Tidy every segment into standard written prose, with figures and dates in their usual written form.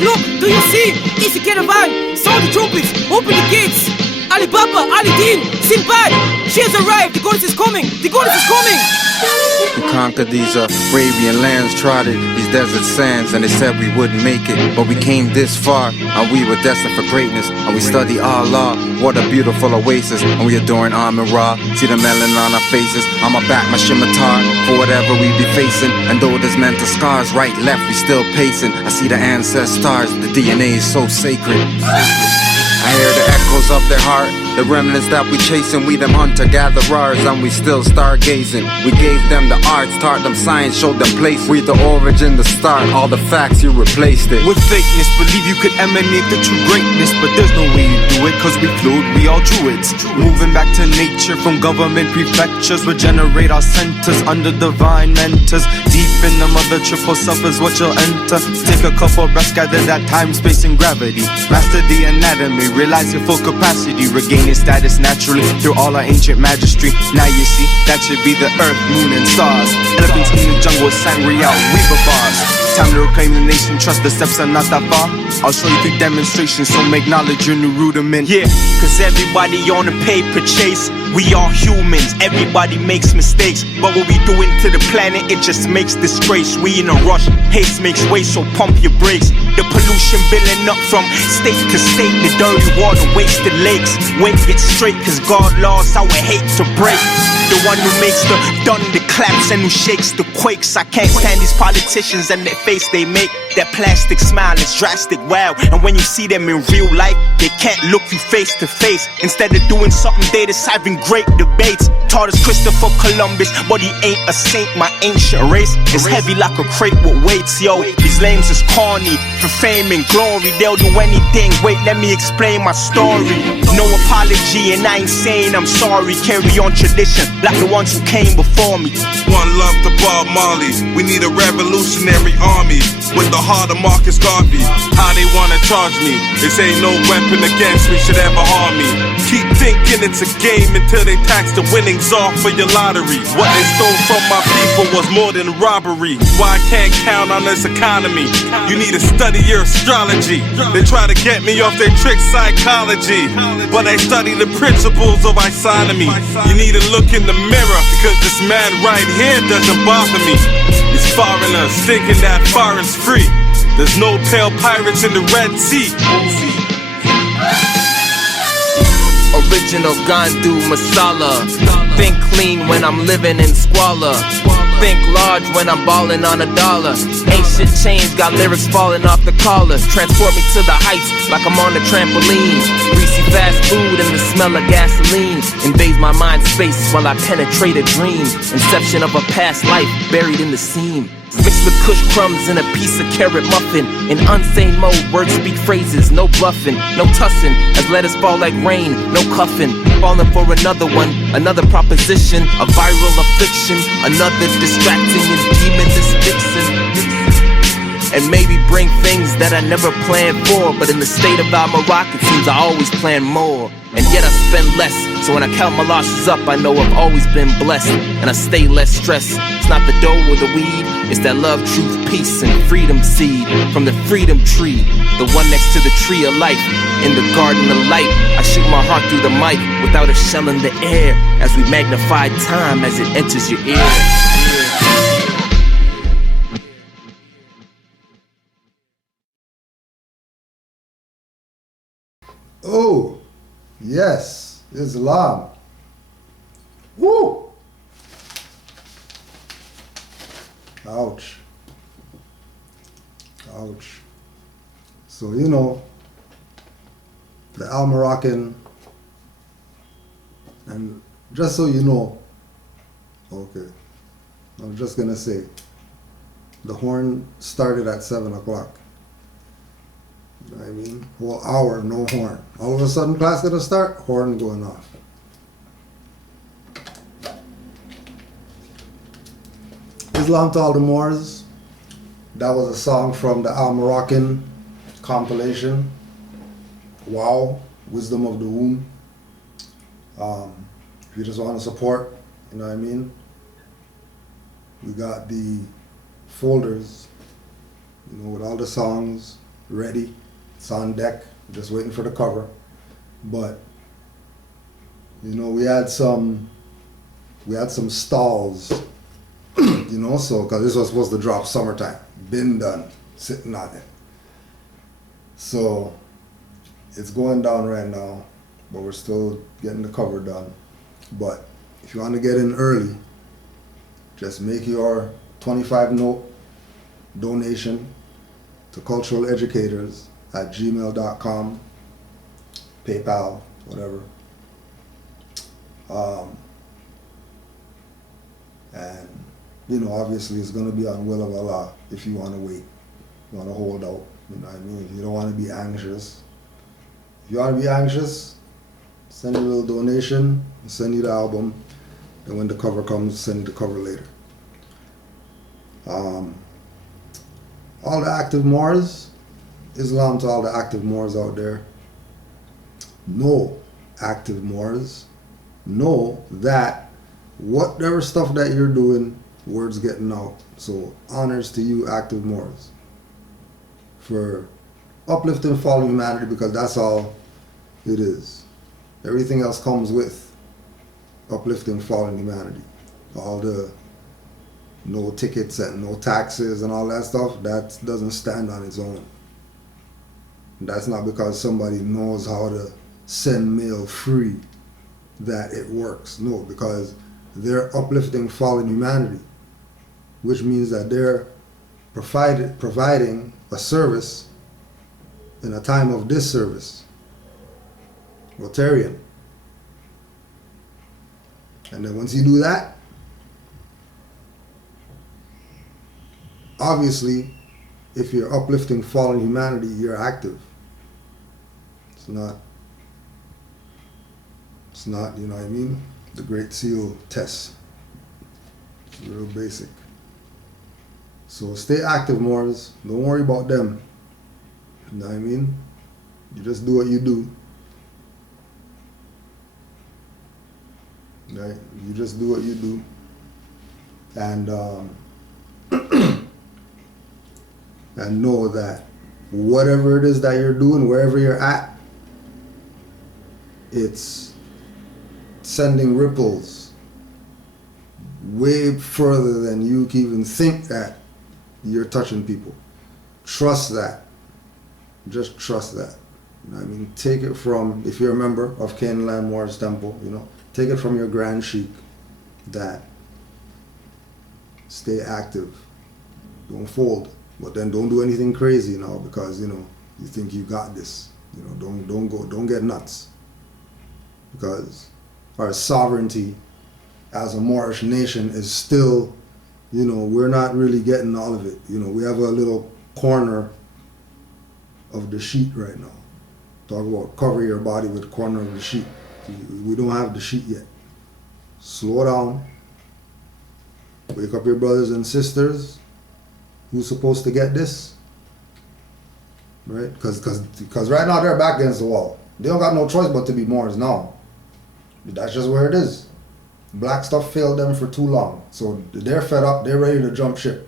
look, do you see? It's a caravan, sound the trumpets, open the gates. Ali Baba, Ali Din, Sinbad, she has arrived, the goddess is coming, the goddess is coming. We conquered these Arabian lands, trotted these desert sands, and they said we wouldn't make it, but we came this far, and we were destined for greatness, and we study Allah, what a beautiful oasis, and we adoring Amin Ra, see the melanin on our faces, on my back, my scimitar, for whatever we be facing, and though there's mental scars, right, left, we still pacing, I see the ancestors, the DNA is so sacred. I hear the echoes of their heart, the remnants that we chasing, we them hunter-gatherers, and we still stargazing. We gave them the arts, taught them science, showed them place. We the origin, the start, all the facts, you replaced it. With fakeness, believe you could emanate the true greatness, but there's no way you do it, cause we fluid, we all druids. Moving back to nature from government prefectures, regenerate our centers under divine mentors. Deep in the mother triple self is what you'll enter. Take a couple breaths, gather that time, space, and gravity. Master the anatomy, realize your full capacity, regaining status naturally through all our ancient magistry. Now you see, that should be the earth, moon, and stars. Elephants in the jungle, sangria, weaver bars. Time to reclaim the nation, trust the steps are not that far. I'll show you through demonstrations, so make knowledge your new rudiment. Yeah, cause everybody on a paper chase. We are humans, everybody makes mistakes, but what we doing to the planet, it just makes disgrace. We in a rush, haste makes waste, so pump your brakes. The pollution building up from state to state, the dirty water, wasted lakes. Wave it straight, cause God laws I would hate to break. The one who makes the thunder claps and who shakes the quakes. I can't stand these politicians and their face they make. Their plastic smile is drastic, wow. And when you see them in real life, they can't look you face to face. Instead of doing something, they deciding great debates. Taught us Christopher Columbus, but he ain't a saint. My ancient race is heavy like a crate with weights, yo. These lames is corny, for fame and glory. They'll do anything, wait, let me explain my story. No apology, and I ain't saying I'm sorry. Carry on tradition, like the ones who came before me. One love to Bob Marley. We need a revolutionary army with the heart of Marcus Garvey. How they wanna charge me? They say no weapon against me should ever harm me. Keep thinking it's a game until they tax the winnings off for your lottery. What they stole from my people was more than robbery. Why I can't count on this economy? You need to study your astrology. They try to get me off their trick psychology, but I study the principles of isonomy. You need to look in the mirror, because this man right here doesn't bother me. These foreigners thinking that foreign's free. There's no pale pirates in the Red Sea. Original Gandu Masala. Think clean when I'm living in squalor. Think large when I'm ballin' on a dollar. Ain't shit changed, got lyrics falling off the collar. Transport me to the heights like I'm on a trampoline. Greasy fast food and the smell of gasoline invades my mind space while I penetrate a dream. Inception of a past life buried in the seam. Mixed with kush crumbs and a piece of carrot muffin. In unsane mode, words speak phrases, no bluffing, no tussing. As letters fall like rain, no cuffing. Falling for another one, another proposition, a viral affliction, another distracting and demonous vixen. And maybe bring things that I never planned for. But in the state of Al-Marak, it seems I always plan more. And yet I spend less, so when I count my losses up, I know I've always been blessed. And I stay less stressed. It's not the dough or the weed, it's that love, truth, peace, and freedom seed from the freedom tree, the one next to the tree of life. In the garden of light, I shoot my heart through the mic without a shell in the air, as we magnify time as it enters your ear. Oh, yes, Islam. Woo! Ouch. Ouch. So, you know, the Al Moroccan, and just so you know, okay, I'm just gonna say, the horn started at 7 o'clock. You know what I mean? Whole hour, no horn. All of a sudden, class gonna start, horn going off. Islam to all the Moors. That was a song from the Al Moroccan compilation. Wow, Wisdom of the Womb. If you just want to support, you know what I mean? We got the folders, you know, with all the songs. ready. It's on deck, just waiting for the cover. But you know, we had some stalls, you know, so because this was supposed to drop summertime, been done, sitting on it. So it's going down right now, but we're still getting the cover done. But if you want to get in early, just make your 25 note donation to culturaleducators@gmail.com, PayPal, whatever. And you know, obviously it's going to be on will of Allah if you want to wait, you want to hold out, you know what I mean? If you don't want to be anxious. If you want to be anxious, send you a little donation, send you the album, and when the cover comes, send you the cover later. All the active Moors, Islam to all the active Moors out there. No active Moors, know that whatever stuff that you're doing, word's getting out. So honors to you, active Moors, for uplifting fallen humanity, because that's all it is. Everything else comes with uplifting fallen humanity. All the no tickets and no taxes and all that stuff, that doesn't stand on its own. That's not because somebody knows how to send mail free that it works. No, because they're uplifting fallen humanity, which means that they're providing a service in a time of disservice. Rotarian. And then once you do that, obviously, if you're uplifting fallen humanity, you're active. It's not, you know what I mean? The Great Seal test. It's real basic. So stay active, Moors. Don't worry about them. You know what I mean? You just do what you do. Right? You just do what you do. And and know that whatever it is that you're doing, wherever you're at, it's sending ripples way further than you can even think that you're touching people. Trust that. Just trust that. You know what I mean? Take it from, if you're a member of Canaanland Moors Temple, you know, take it from your Grand Sheik that stay active. Don't fold. But then don't do anything crazy now, because, you know, you think you got this. You know, don't get nuts. Because our sovereignty as a Moorish nation is still, you know, we're not really getting all of it. You know, we have a little corner of the sheet right now. Talk about cover your body with the corner of the sheet. We don't have the sheet yet. Slow down. Wake up your brothers and sisters. Who's supposed to get this? Right? Because right now they're back against the wall. They don't got no choice but to be Moors now. That's just where it is. Black stuff failed them for too long. So they're fed up. They're ready to jump ship.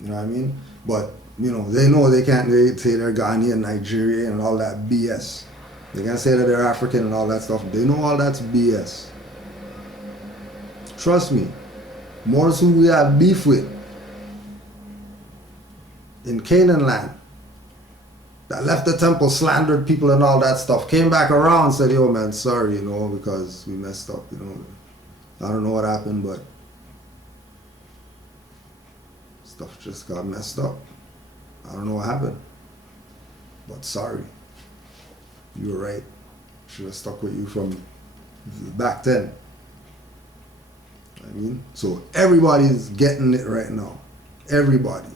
You know what I mean? But, you know they can't say they're Ghanaian, Nigerian, and all that BS. They can't say that they're African and all that stuff. They know all that's BS. Trust me. Moors who we have beef with in Canaanland, that left the temple, slandered people and all that stuff, came back around and said, yo man, sorry, you know, because we messed up, you know. I don't know what happened, but stuff just got messed up. I don't know what happened, but sorry. You were right. Should have stuck with you from back then. I mean, so everybody's getting it right now. Everybody's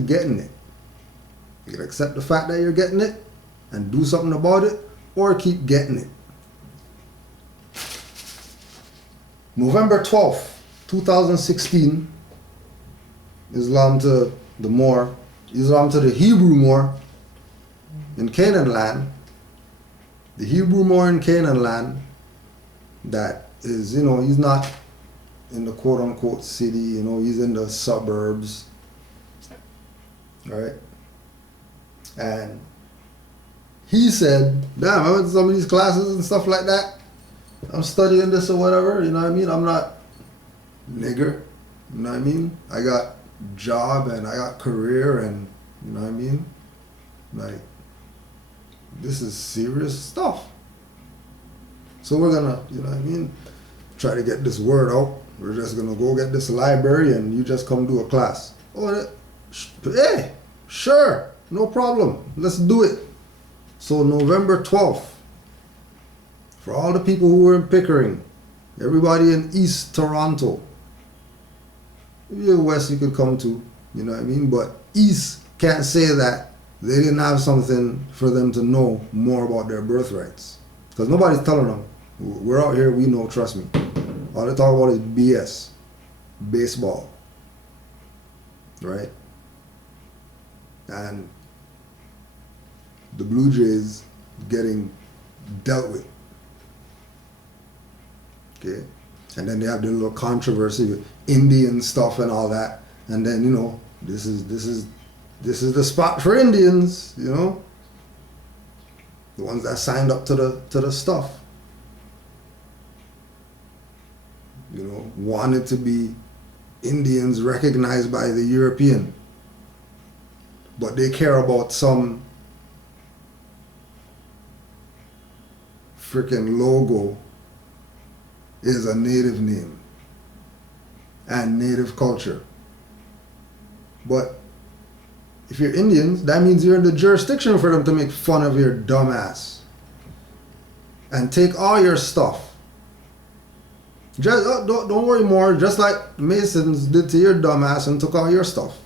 getting it. You can accept the fact that you're getting it and do something about it, or keep getting it. November 12th, 2016, Islam to the Moor, Islam to the Hebrew Moor in Canaanland. The Hebrew Moor in Canaanland, that is, you know, he's not in the quote-unquote city, you know, he's in the suburbs. right? And he said, damn, I went to some of these classes and stuff like that. I'm studying this or whatever, you know what I mean? I'm not nigger, you know what I mean? I got job and I got career and, you know what I mean? Like, this is serious stuff. So we're gonna, you know what I mean, try to get this word out. We're just gonna go get this library and you just come do a class. Oh, hey, sure, no problem. Let's do it. So November 12th, for all the people who were in Pickering, everybody in East Toronto, maybe West you could come to, you know what I mean? But East can't say that they didn't have something for them to know more about their birthrights. Because nobody's telling them. We're out here, we know, trust me. All they talk about is BS. Baseball. Right? And the Blue Jays getting dealt with. Okay? And then they have the little controversy with Indian stuff and all that. And then, you know, this is the spot for Indians, you know? The ones that signed up to the stuff. You know, wanted to be Indians recognized by the European. But they care about some freaking logo is a native name and native culture. But if you're Indians, that means you're in the jurisdiction for them to make fun of your dumb ass and take all your stuff. Just don't worry more. Just like Masons did to your dumb ass and took all your stuff.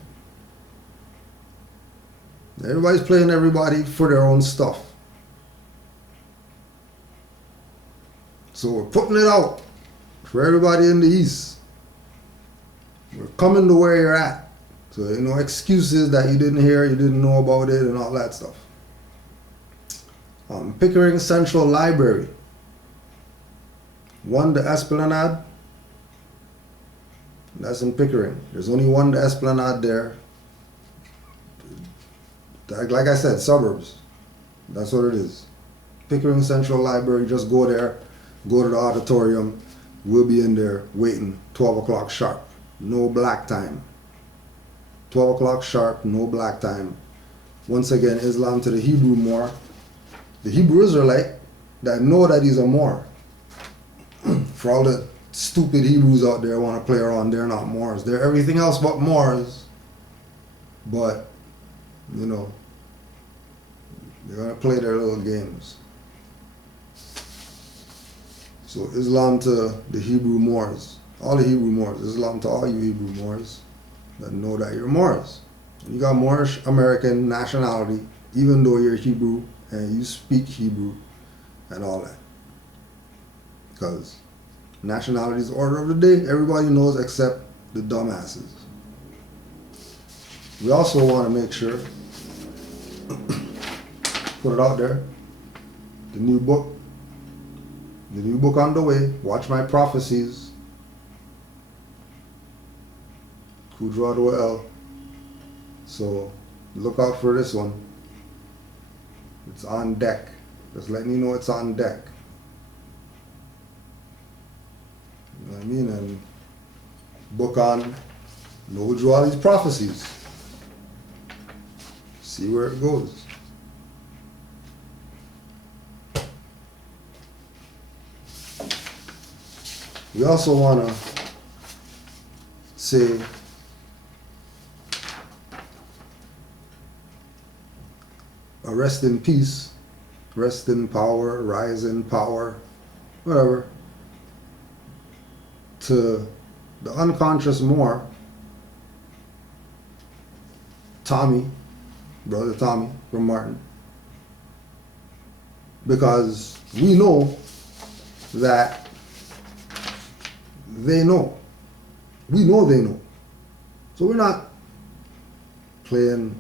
Everybody's playing everybody for their own stuff. So we're putting it out for everybody in the East. We're coming to where you're at. So you know, excuses that you didn't hear, you didn't know about it and all that stuff. Pickering Central Library. One, the Esplanade. That's in Pickering. There's only one, the Esplanade there. Like I said, suburbs. That's what it is. Pickering Central Library, just go there, go to the auditorium. We'll be in there waiting, 12 o'clock sharp. No black time. 12 o'clock sharp, no black time. Once again, Islam to the Hebrew Moor. The Hebrew Israelite that know that he's a Moor. For all the stupid Hebrews out there want to play around, they're not Moors. They're everything else but Moors. But, you know, they're going to play their little games. So Islam to the Hebrew Moors. All the Hebrew Moors. Islam to all you Hebrew Moors that know that you're Moors. And you got Moorish American nationality, even though you're Hebrew and you speak Hebrew and all that. Because nationality is the order of the day. Everybody knows except the dumbasses. We also want to make sure, put it out there, the new book on the way, Watch My Prophecies, Kudrado L. So look out for this one. It's on deck. Just letting you know it's on deck. You know what I mean? And book on Noah Prophecies. See where it goes. We also want to say a rest in peace, rest in power, rise in power, whatever, to the unconscious Moor, Tommy, Brother Tommy from Martin, because we know that they know. We know they know. So we're not playing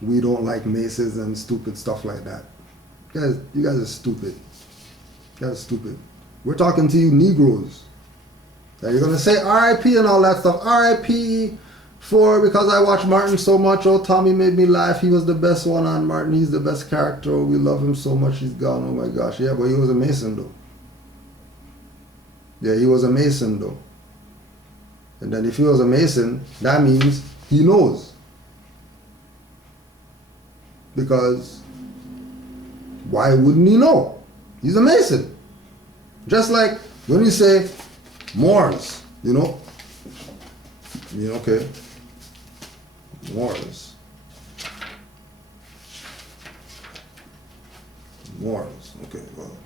we don't like maces and stupid stuff like that. You guys are stupid. You guys are stupid. We're talking to you Negroes. That you're going to say RIP and all that stuff. RIP 4, because I watched Martin so much. Oh, Tommy made me laugh. He was the best one on Martin. He's the best character. Oh, we love him so much. He's gone. Oh my gosh. Yeah, but he was a Mason though. Yeah, he was a Mason though. And then if he was a Mason, that means he knows. Because why wouldn't he know? He's a Mason. Just like when you say Moors, you know? Okay. Moors. Okay, well.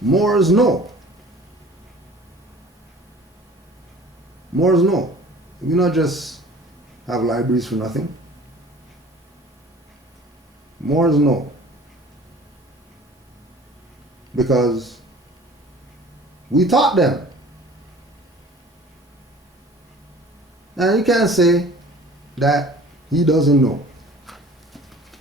Moors know. Moors know. We not just have libraries for nothing. Moors know. Because we taught them. And you can't say that he doesn't know.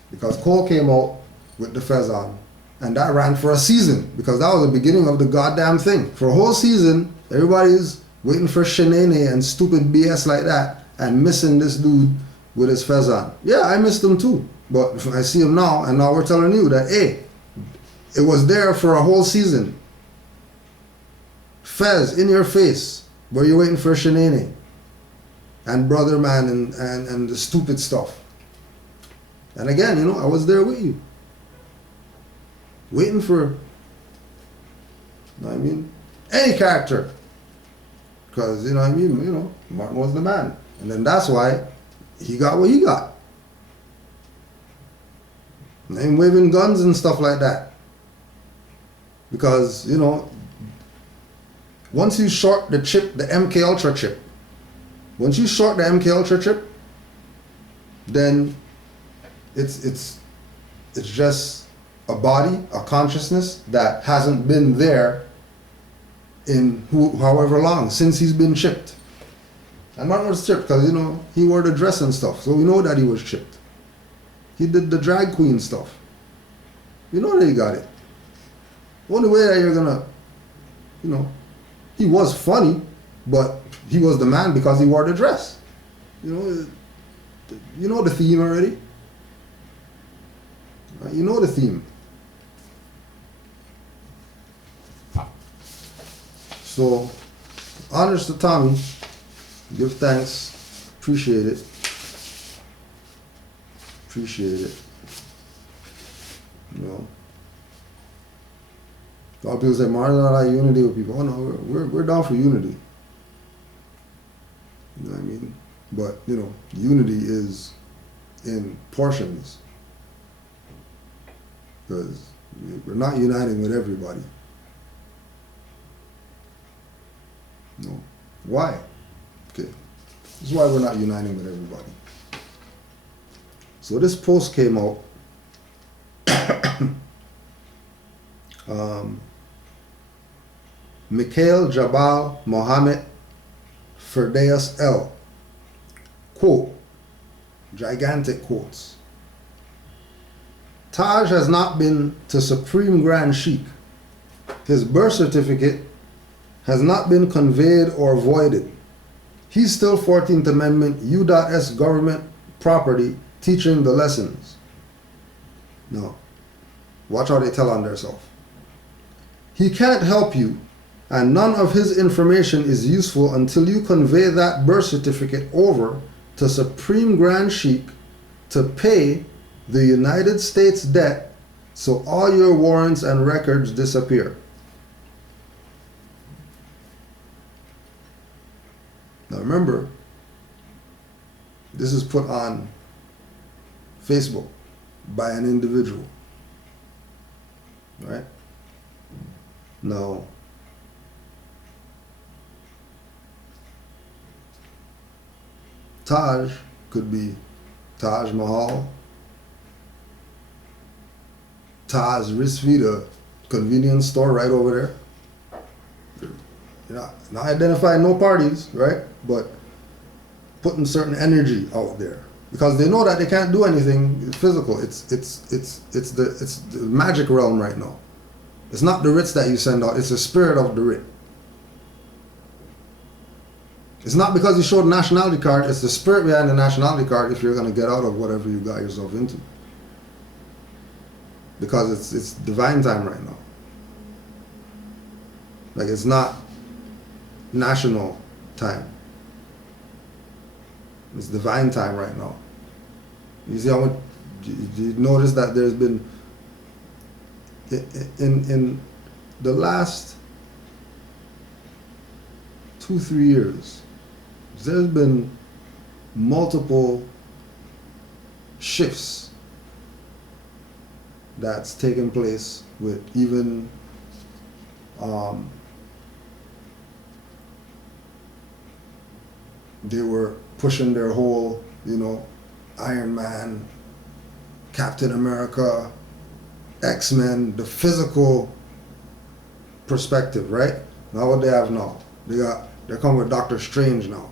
Because Cole came out with the fez on. And that ran for a season. Because that was the beginning of the goddamn thing. For a whole season, everybody's waiting for shenane and stupid BS like that. And missing this dude with his fez on. Yeah, I missed him too. But I see him now. And now we're telling you that, hey, it was there for a whole season. Fez in your face. Where you're waiting for shenane. And brother man and the stupid stuff. And again, you know, I was there with you. Waiting for, you know what I mean, any character. Because, you know what I mean, you know, Martin was the man. And then that's why he got what he got. And waving guns and stuff like that. Because, you know, once you short the chip, the MK Ultra chip, once you short the MK Ultra chip, then it's just a body, a consciousness that hasn't been there in however long since he's been chipped. And Martin was chipped because, you know, he wore the dress and stuff, so we know that he was chipped. He did the drag queen stuff. You know that he got it. The only way that you're gonna, you know, he was funny, but he was the man because he wore the dress. You know the theme already. You know the theme. So, honors to Tommy. Give thanks. Appreciate it. Appreciate it. You know. A lot of people say Martin's not like unity with people. Oh no, we're down for unity. You know what I mean? But, you know, unity is in portions. Because we're not uniting with everybody. No. Why? Okay. This is why we're not uniting with everybody. So this post came out. Mikhail Jabal Mohammed Ferdeus L. Quote, gigantic quotes. Taj has not been to Supreme Grand Sheikh. His birth certificate has not been conveyed or voided. He's still 14th Amendment U.S. government property teaching the lessons. No. Watch how they tell on themselves. He can't help you, and none of his information is useful until you convey that birth certificate over to Supreme Grand Sheikh to pay the United States debt so all your warrants and records disappear. Now remember, this is put on Facebook by an individual, right? Now, Taj could be Taj Mahal, Taj Rizvita convenience store right over there. You're not identifying no parties, right? But putting certain energy out there because they know that they can't do anything physical. It's the magic realm right now. It's not the writs that you send out. It's the spirit of the writ. It's not because you showed a nationality card, it's the spirit behind the nationality card if you're going to get out of whatever you got yourself into. Because it's divine time right now. Like, it's not national time. It's divine time right now. You see how much, you notice that there's been, in the last 2-3 years, there's been multiple shifts that's taken place with even they were pushing their whole, Iron Man, Captain America, X-Men, the physical perspective, right? Now what they have now, they're coming with Doctor Strange now.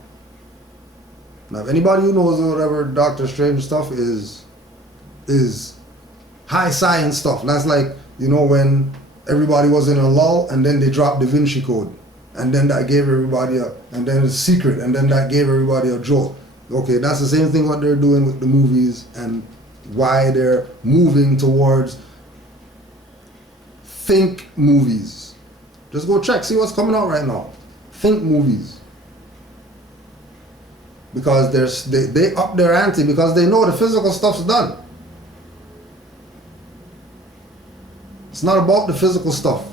Now if anybody who knows whatever Doctor Strange stuff is high science stuff. That's like, when everybody was in a lull and then they dropped Da Vinci Code. And then that gave everybody and then it's secret, and then that gave everybody a jolt. Okay, that's the same thing what they're doing with the movies and why they're moving towards think movies. Just go check, see what's coming out right now. Think movies. Because they up their ante because they know the physical stuff's done. It's not about the physical stuff.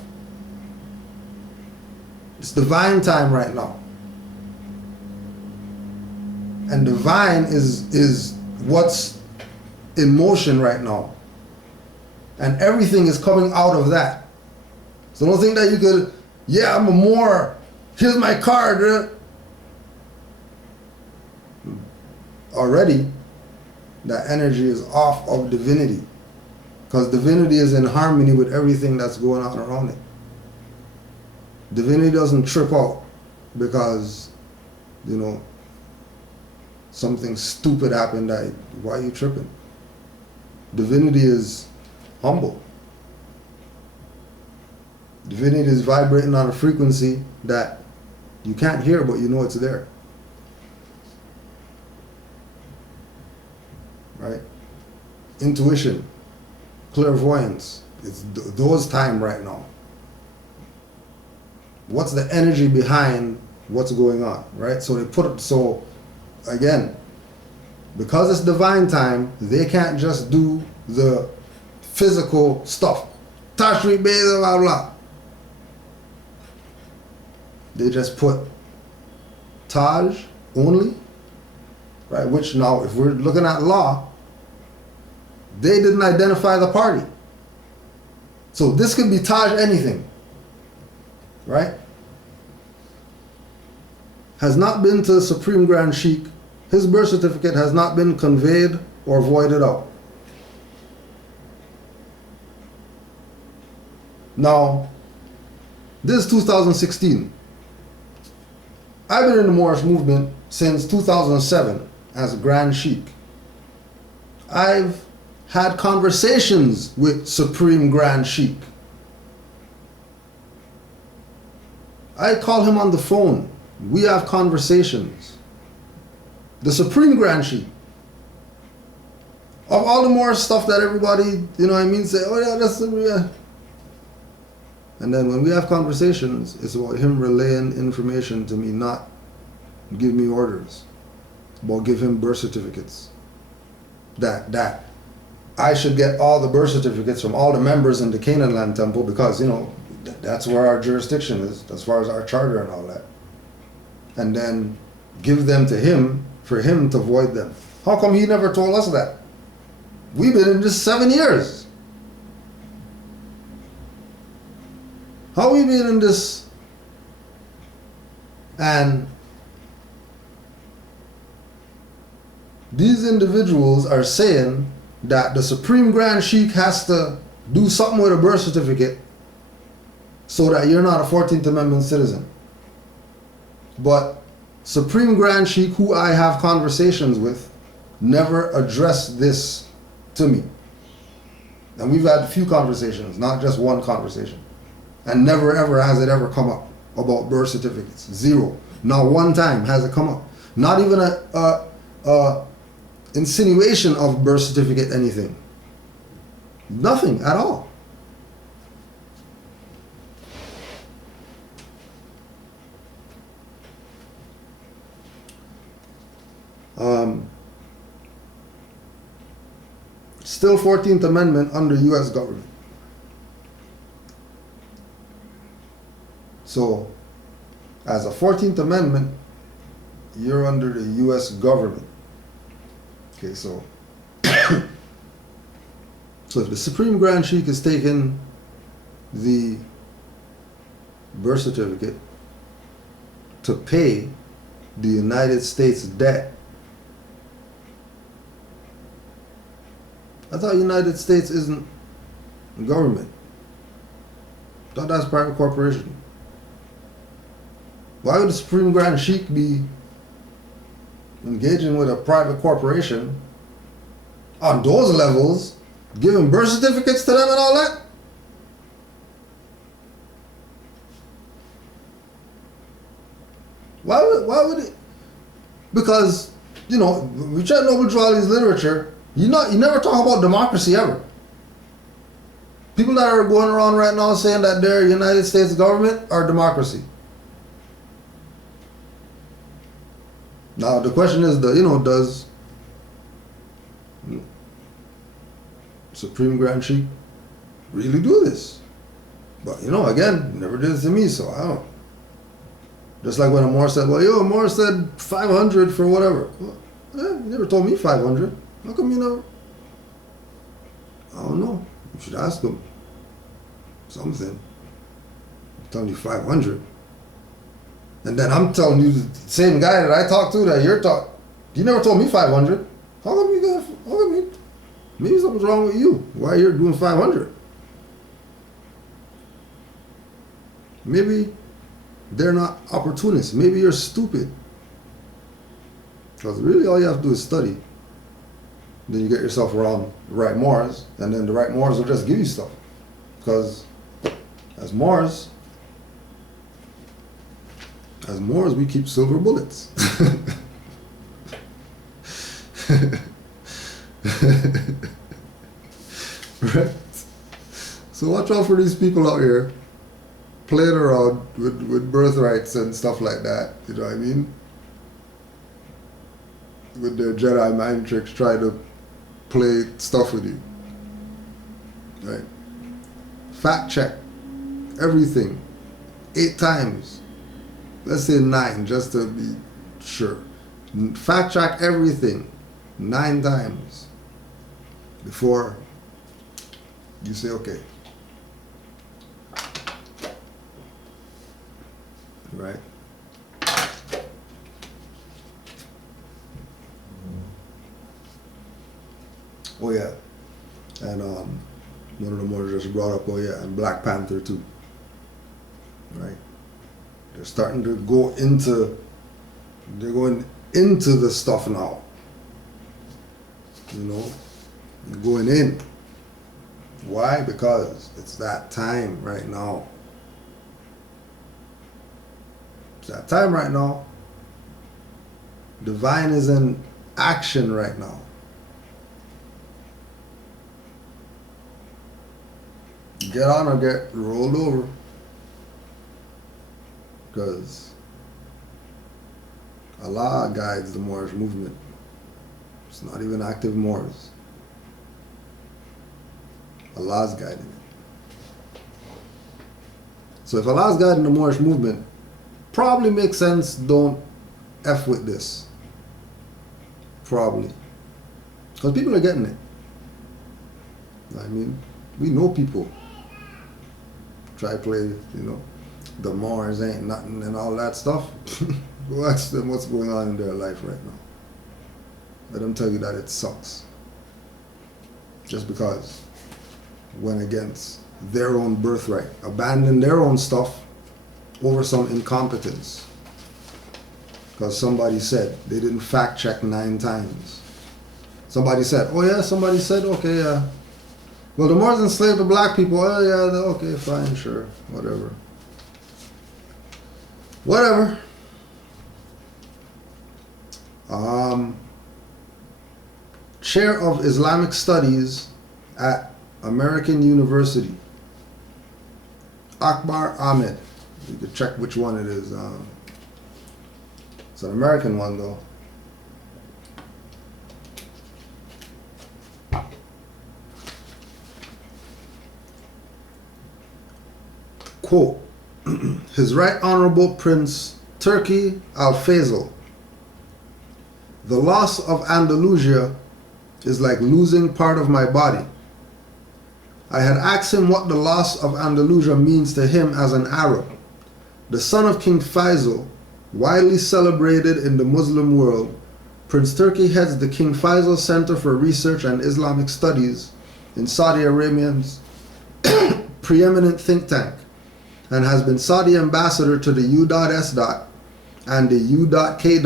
It's divine time right now. And divine is what's in motion right now. And everything is coming out of that. So don't think that you could, I'm a more, here's my card. Already, that energy is off of divinity. Because divinity is in harmony with everything that's going on around it. Divinity doesn't trip out because, something stupid happened. Why are you tripping? Divinity is humble. Divinity is vibrating on a frequency that you can't hear, but you know it's there. Right? Intuition, clairvoyance, it's those time right now. What's the energy behind what's going on, right? So they put it, so again, because it's divine time, they can't just do the physical stuff. Tashri, blah, blah, blah. They just put Taj only, right? Which now, if we're looking at law, they didn't identify the party. So this could be Taj anything. Right? Has not been to the Supreme Grand Sheikh. His birth certificate has not been conveyed or voided out. Now, this is 2016. I've been in the Moorish movement since 2007 as a Grand Sheikh. I've had conversations with Supreme Grand Sheikh. I call him on the phone. We have conversations. The Supreme Grand Sheikh. Of all the more stuff that everybody, say, oh yeah, that's the. And then when we have conversations, it's about him relaying information to me, not give me orders. It's about give him birth certificates. That I should get all the birth certificates from all the members in the Canaanland temple because, that's where our jurisdiction is, as far as our charter and all that. And then give them to him for him to void them. How come he never told us that? We've been in this 7 years. How we been in this? And these individuals are saying that the Supreme Grand Sheikh has to do something with a birth certificate so that you're not a 14th Amendment citizen. But Supreme Grand Sheikh, who I have conversations with, never addressed this to me. And we've had a few conversations, not just one conversation. And never ever has it ever come up about birth certificates. Zero. Not one time has it come up. Not even a insinuation of birth certificate, anything. Nothing at all. Still 14th Amendment under U.S. government. So, as a 14th Amendment, you're under the U.S. government. Okay, so so if the Supreme Grand Sheik is taking the birth certificate to pay the United States debt, I thought United States isn't government. I thought that's private corporation. Why would the Supreme Grand Sheik be engaging with a private corporation on those levels, giving birth certificates to them and all that? Why would it? Because, you know, Richard Noble drew all his literature. You never talk about democracy ever. People that are going around right now saying that they're United States government are democracy. Now the question is, does Supreme Grand Sheik really do this? But again, never did it to me, so I don't. Just like when Amor said, well, Amor said 500 for whatever. Well, you never told me 500. How come you never? I don't know. You should ask him something. I'm telling you 500. And then I'm telling you the same guy that I talked to that you're talking. You never told me 500. How come you? Maybe something's wrong with you. Why you're doing 500? Maybe they're not opportunists. Maybe you're stupid. Because really all you have to do is study. Then you get yourself around the right Moors, and then the right Moors will just give you stuff. Because as Moors, we keep silver bullets. Right? So watch out for these people out here playing around with birthrights and stuff like that. You know what I mean? With their Jedi mind tricks, trying to play stuff with you. Right? Fact check everything 8 times. Let's say 9, just to be sure. Fact check everything 9 times before you say okay. Right? Oh yeah. And one of the more just brought up, and Black Panther too. Right? They're starting to go into, they're going into the stuff now. Going in. Why? Because it's that time right now. It's that time right now. Divine is in action right now. Get on or get rolled over. Because Allah guides the Moorish movement. It's not even active Moors. Allah's guiding it. So if Allah's guiding the Moorish movement, probably makes sense, don't F with this. Probably. Because people are getting it. I mean, we know people try to play, the Moors ain't nothing and all that stuff. Go ask them what's going on in their life right now. Let them tell you that it sucks. Just because went against their own birthright, abandoned their own stuff over some incompetence. Because somebody said, they didn't fact check 9 times. Somebody said, okay, yeah. Well, the Moors enslaved the black people. Oh yeah, okay, fine, sure, whatever. Chair of Islamic Studies at American University, Akbar Ahmed. You could check which one it is. It's an American one though. Quote, His Right Honorable Prince Turki Al-Faisal, the loss of Andalusia is like losing part of my body. I had asked him what the loss of Andalusia means to him as an Arab, the son of King Faisal, widely celebrated in the Muslim world. Prince Turki heads the King Faisal Center for Research and Islamic Studies in Saudi Arabia's preeminent think tank, and has been Saudi ambassador to the U.S. and the U.K.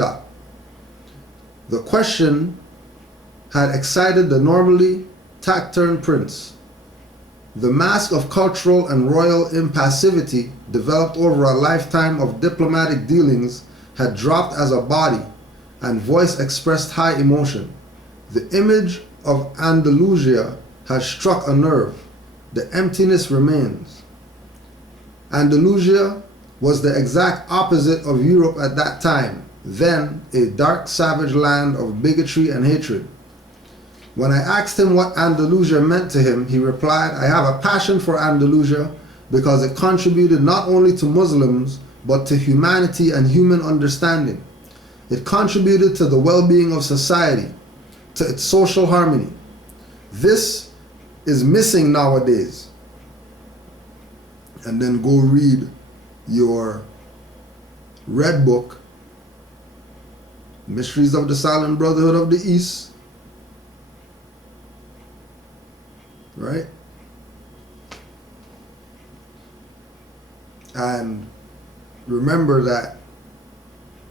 The question had excited the normally taciturn prince. The mask of cultural and royal impassivity developed over a lifetime of diplomatic dealings had dropped as a body, and voice expressed high emotion. The image of Andalusia has struck a nerve. The emptiness remains. Andalusia was the exact opposite of Europe at that time, then a dark, savage land of bigotry and hatred. When I asked him what Andalusia meant to him, he replied, I have a passion for Andalusia because it contributed not only to Muslims, but to humanity and human understanding. It contributed to the well-being of society, to its social harmony. This is missing nowadays. And then go read your red book, Mysteries of the Silent Brotherhood of the East. Right? And remember that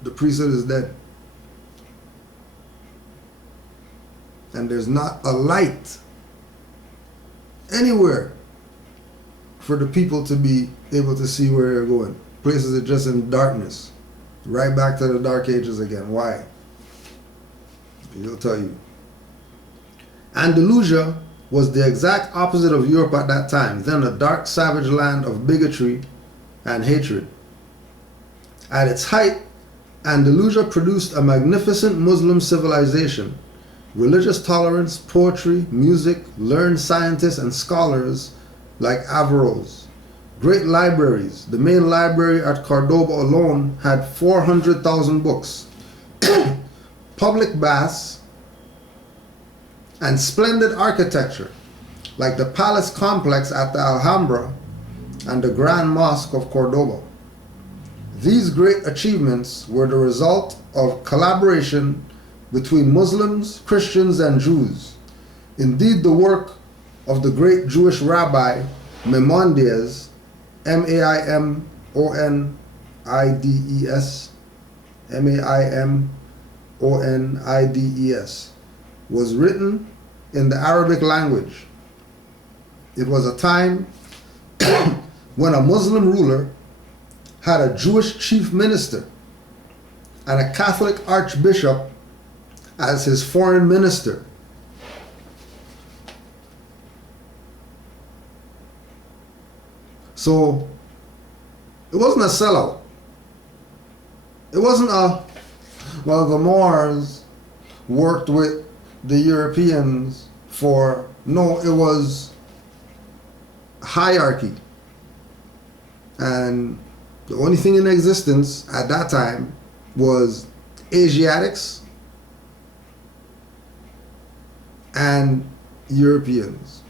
the priesthood is dead. And there's not a light anywhere for the people to be able to see where they're going. Places are just in darkness. Right back to the Dark Ages again. Why? He'll tell you. Andalusia was the exact opposite of Europe at that time, then a dark, savage land of bigotry and hatred. At its height, Andalusia produced a magnificent Muslim civilization. Religious tolerance, poetry, music, learned scientists and scholars like Averroes. Great libraries. The main library at Cordoba alone had 400,000 books. Public baths and splendid architecture like the palace complex at the Alhambra and the Grand Mosque of Cordoba. These great achievements were the result of collaboration between Muslims, Christians, and Jews. Indeed, the work of the great Jewish rabbi Maimonides, Maimonides, was written in the Arabic language. It was a time when a Muslim ruler had a Jewish chief minister and a Catholic archbishop as his foreign minister. So it wasn't a sellout. It wasn't the Moors worked with the Europeans for, no, it was hierarchy. And the only thing in existence at that time was Asiatics and Europeans,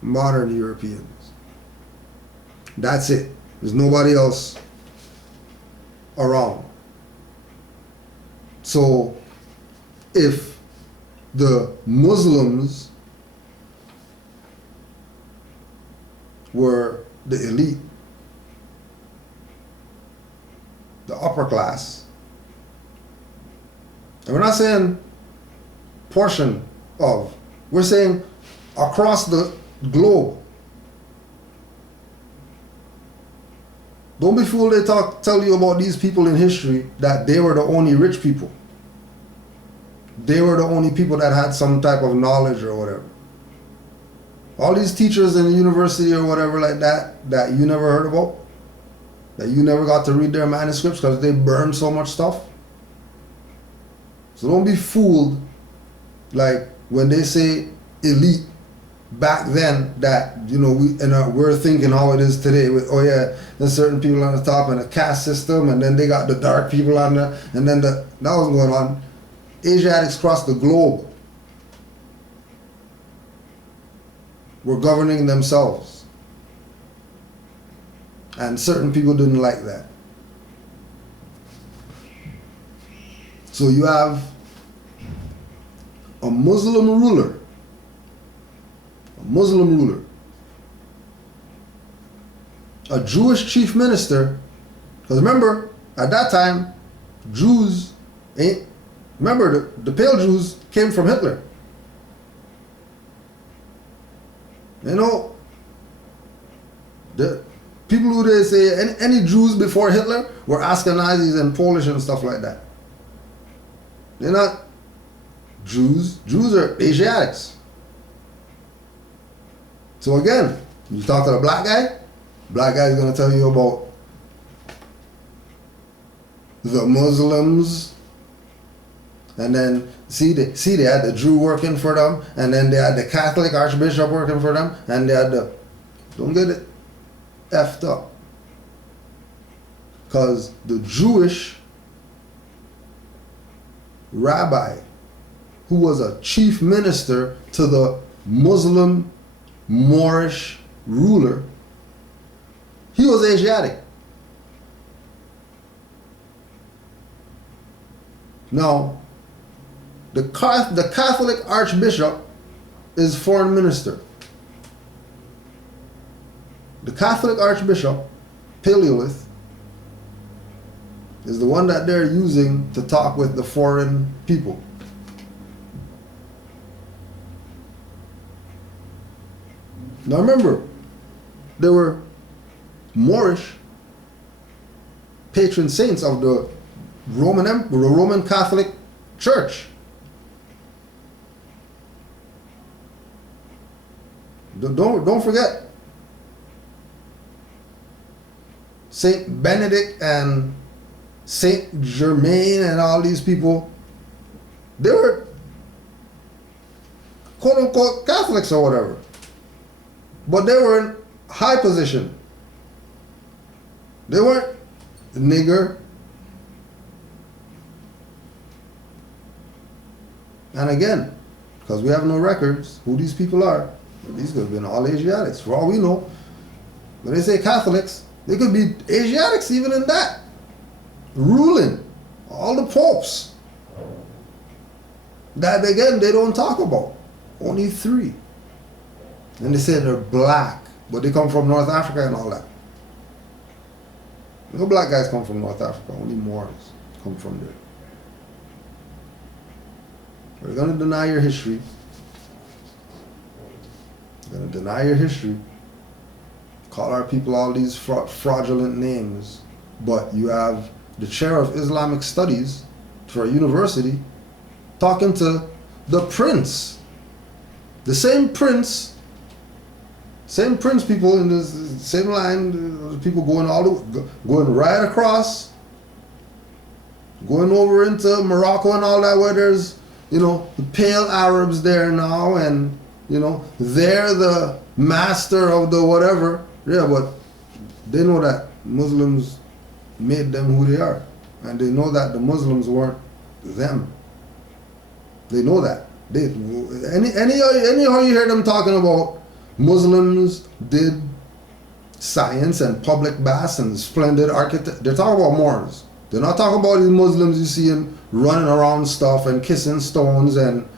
modern Europeans. That's it. There's nobody else around. So if the Muslims were the elite, the upper class, and we're not saying portion of, we're saying across the globe. Don't be fooled, they tell you about these people in history that they were the only rich people. they were the only people that had some type of knowledge or whatever. All these teachers in the university or whatever like that you never heard about, that you never got to read their manuscripts because they burned so much stuff. So don't be fooled, like when they say elite back then, that we're thinking how it is today with, oh yeah, there's certain people on the top and a caste system, and then they got the dark people on there, and then that was going on. Asiatics across the globe were governing themselves, and certain people didn't like that. So you have a Muslim ruler, a Jewish chief minister, because remember, at that time, Jews ain't, remember the pale Jews came from Hitler. You know, the people who they say any Jews before Hitler were Ashkenazis and Polish and stuff like that. They're not Jews. Jews are Asiatics. So again, you talk to the black guy is going to tell you about the Muslims, and then see they had the Jew working for them, and then they had the Catholic Archbishop working for them, and they had the, don't get it effed up, because the Jewish rabbi who was a chief minister to the Muslim Moorish ruler, he was Asiatic. Now, the Catholic Archbishop is foreign minister. The Catholic Archbishop, Paleolith, is the one that they're using to talk with the foreign people. Now remember, there were Moorish patron saints of the Roman Catholic Church. Don't forget Saint Benedict and Saint Germain and all these people. They were quote unquote Catholics or whatever, but they were in high position. They weren't nigger. And again, because we have no records who these people are, these could have been all Asiatics. For all we know, when they say Catholics, they could be Asiatics even in that. Ruling all the popes. That again, they don't talk about. Only 3. And they say they're black, but they come from North Africa and all that. No black guys come from North Africa, only Moors come from there. We're going to deny your history. We're going to deny your history. Call our people all these fraudulent names. But you have the chair of Islamic studies for a university talking to the prince. The same prince people in the same line, people going going right across, going over into Morocco and all that, where there's, the pale Arabs there now, and, they're the master of the whatever. Yeah, but they know that Muslims made them who they are. And they know that the Muslims weren't them. They know that. Anyhow you hear them talking about Muslims did science and public baths and splendid architecture, they're talking about Moors. They're not talking about these Muslims you see them running around stuff and kissing stones and,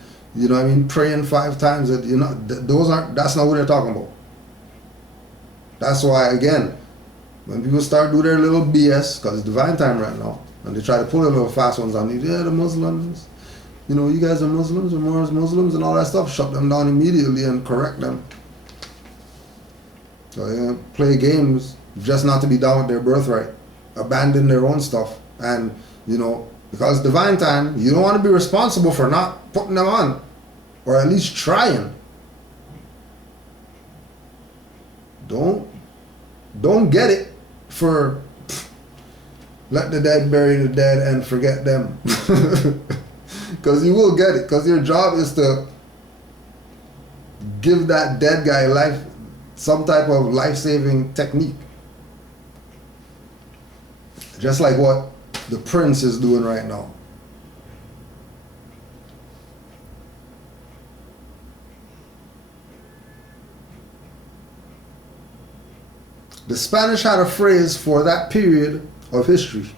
praying 5 times. That's not what they're talking about. That's why, again, when people start doing their little BS, because it's divine time right now, and they try to pull a little fast ones on you, the Muslims, you guys are Muslims, or Moors Muslims, and all that stuff, shut them down immediately and correct them. So they play games just not to be down with their birthright, abandon their own stuff, and, Because divine time, you don't want to be responsible for not putting them on, or at least trying. Don't get it for let the dead bury the dead and forget them. Because you will get it. Because your job is to give that dead guy life, some type of life-saving technique. Just like what the prince is doing right now. The Spanish had a phrase for that period of history.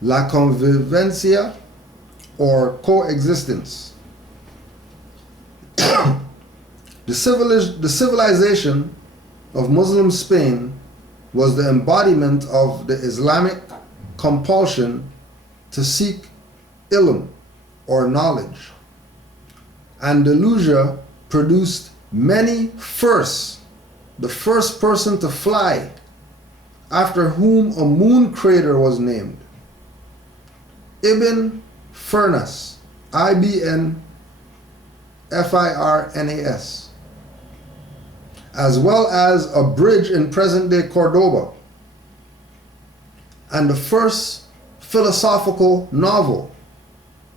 La convivencia, or coexistence. The civilization of Muslim Spain was the embodiment of the Islamic compulsion to seek ilm, or knowledge. Andalusia produced many firsts. The first person to fly, after whom a moon crater was named. Ibn Firnas, Ibn Firnas, as well as a bridge in present-day Cordoba, and the first philosophical novel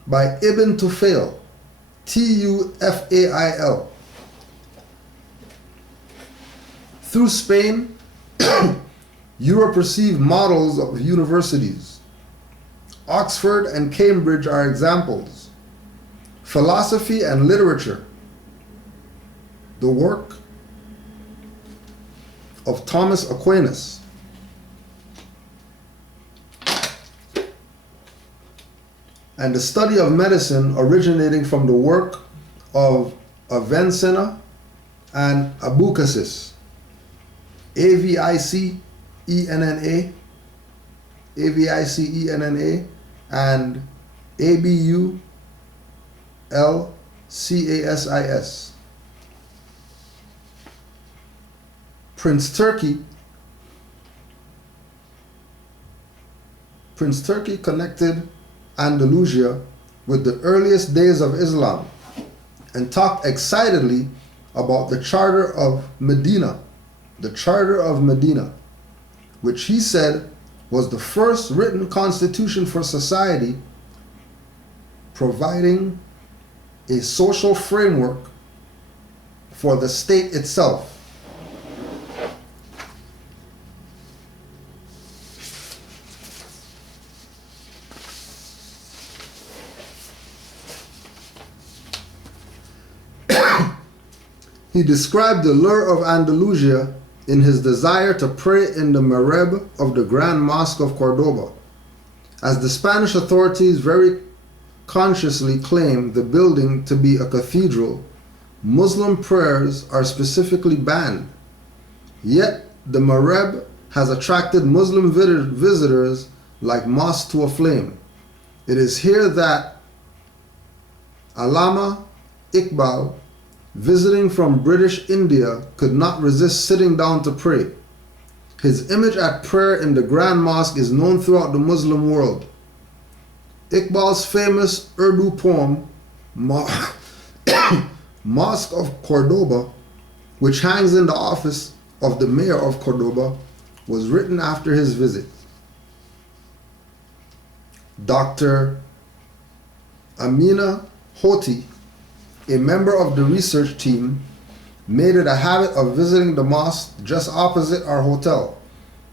by Ibn Tufail, Tufail. Through Spain, Europe received models of universities. Oxford and Cambridge are examples. Philosophy and literature. The work of Thomas Aquinas. And the study of medicine originating from the work of Avicenna and Abucasis. Avicenna, Avicenna, and Abulcasis. Prince Turkey connected Andalusia with the earliest days of Islam and talked excitedly about the Charter of Medina. The Charter of Medina, which he said was the first written constitution for society, providing a social framework for the state itself. He described the lure of Andalusia in his desire to pray in the Maghreb of the Grand Mosque of Cordoba. As the Spanish authorities very consciously claim the building to be a cathedral, Muslim prayers are specifically banned. Yet the Maghreb has attracted Muslim visitors like moths to a flame. It is here that Allama Iqbal, visiting from British India, could not resist sitting down to pray. His image at prayer in the Grand Mosque is known throughout the Muslim world. Iqbal's famous Urdu poem, Mosque of Cordoba, which hangs in the office of the mayor of Cordoba, was written after his visit. Dr. Amina Hoti, a member of the research team, made it a habit of visiting the mosque just opposite our hotel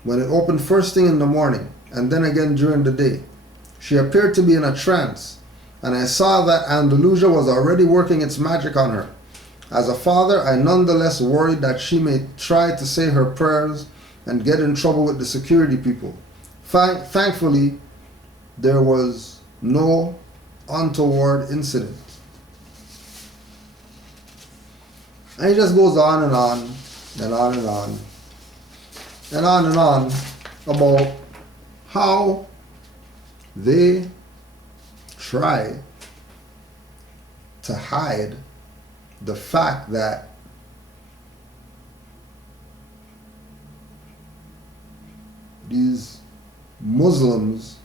when it opened first thing in the morning and then again during the day. She appeared to be in a trance, and I saw that Andalusia was already working its magic on her. As a father, I nonetheless worried that she may try to say her prayers and get in trouble with the security people. Thankfully, there was no untoward incident. And he just goes on and on and on and on and on and on about how they try to hide the fact that these Muslims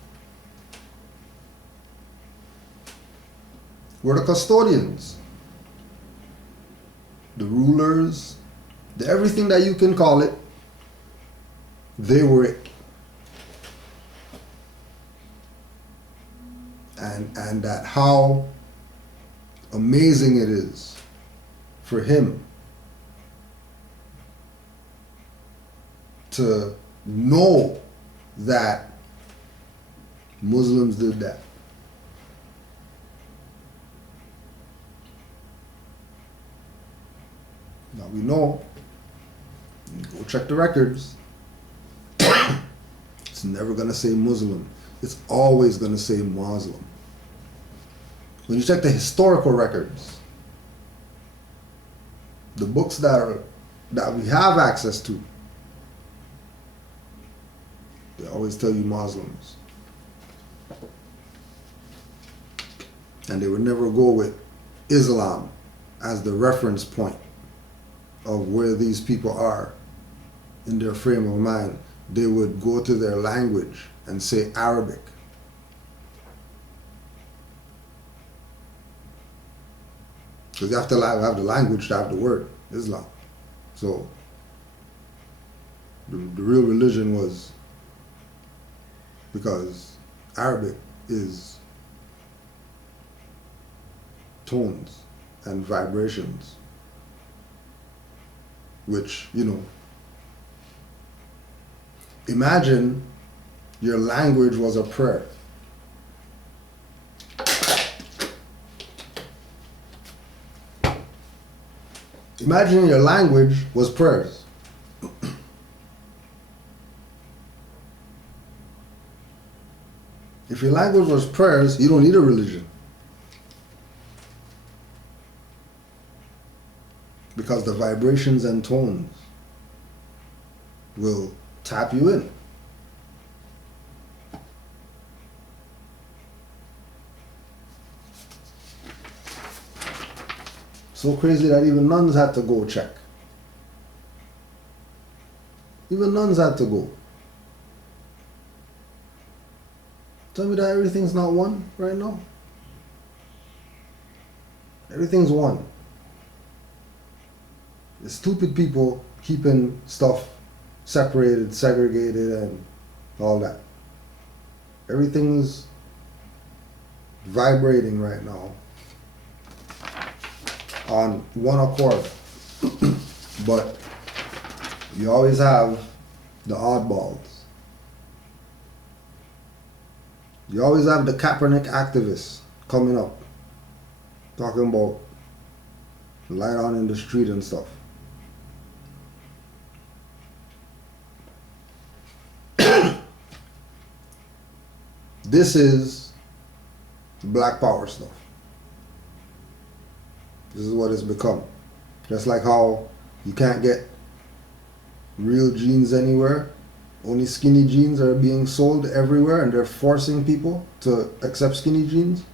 were the custodians, the rulers, the everything that you can call it. They were it. And that how amazing it is for him to know that Muslims did that. Now we know, go check the records, it's never going to say Muslim. It's always going to say Muslim. When you check the historical records, the books that we have access to, they always tell you Muslims. And they would never go with Islam as the reference point of where these people are in their frame of mind. They would go to their language and say Arabic. Because you have to have the language to have the word, Islam. So the real religion was, because Arabic is tones and vibrations, which, you know, imagine your language was a prayer. Imagine your language was prayers. If your language was prayers, you don't need a religion. Because the vibrations and tones will tap you in. So crazy that even nuns had to go check. Even nuns had to go. Tell me that everything's not one right now. Everything's one. The stupid people keeping stuff separated, segregated, and all that. Everything's vibrating right now on one accord. But you always have the oddballs. You always have the Kaepernick activists coming up, talking about light on in the street and stuff. This is black power stuff. This is what it's become. Just like how you can't get real jeans anywhere. Only skinny jeans are being sold everywhere, and they're forcing people to accept skinny jeans.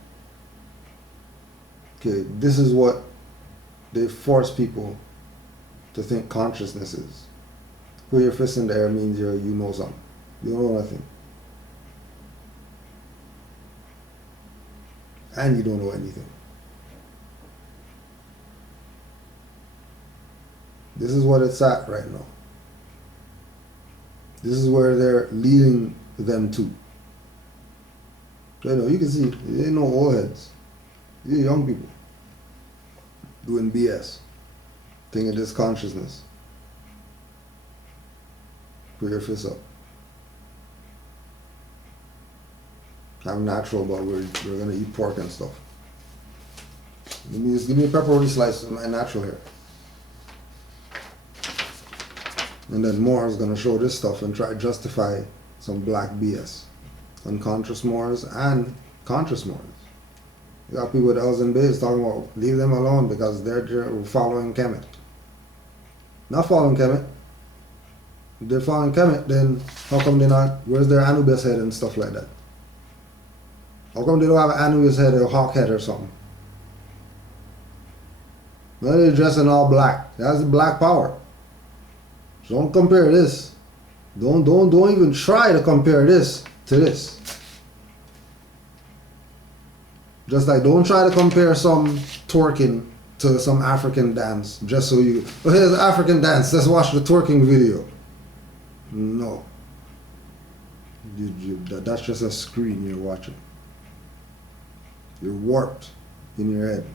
Okay, this is what they force people to think consciousness is. Put your fist in the air means you know something. You don't know nothing. And you don't know anything. This is what it's at right now. This is where they're leading them to. You know, you can see, they ain't no old heads. These are young people doing BS. Thinking this consciousness. Put your fist up. I'm natural, but we're gonna eat pork and stuff. Give me a pepperoni slice of my natural hair. And then Moore's gonna show this stuff and try to justify some black BS. Unconscious Moors and conscious Moors. You got people with L's and B's talking about leave them alone because they're following Kemet. Not following Kemet. If they're following Kemet, then how come they're not? Where's their Anubis head and stuff like that? How come they don't have an Anubis head or a hawk head or something? Well, they're dressed in all black. That's black power. So don't compare this. Don't even try to compare this to this. Just like, don't try to compare some twerking to some African dance just so you, oh, here's an African dance, let's watch the twerking video. No. That's just a screen you're watching. You're warped in your head.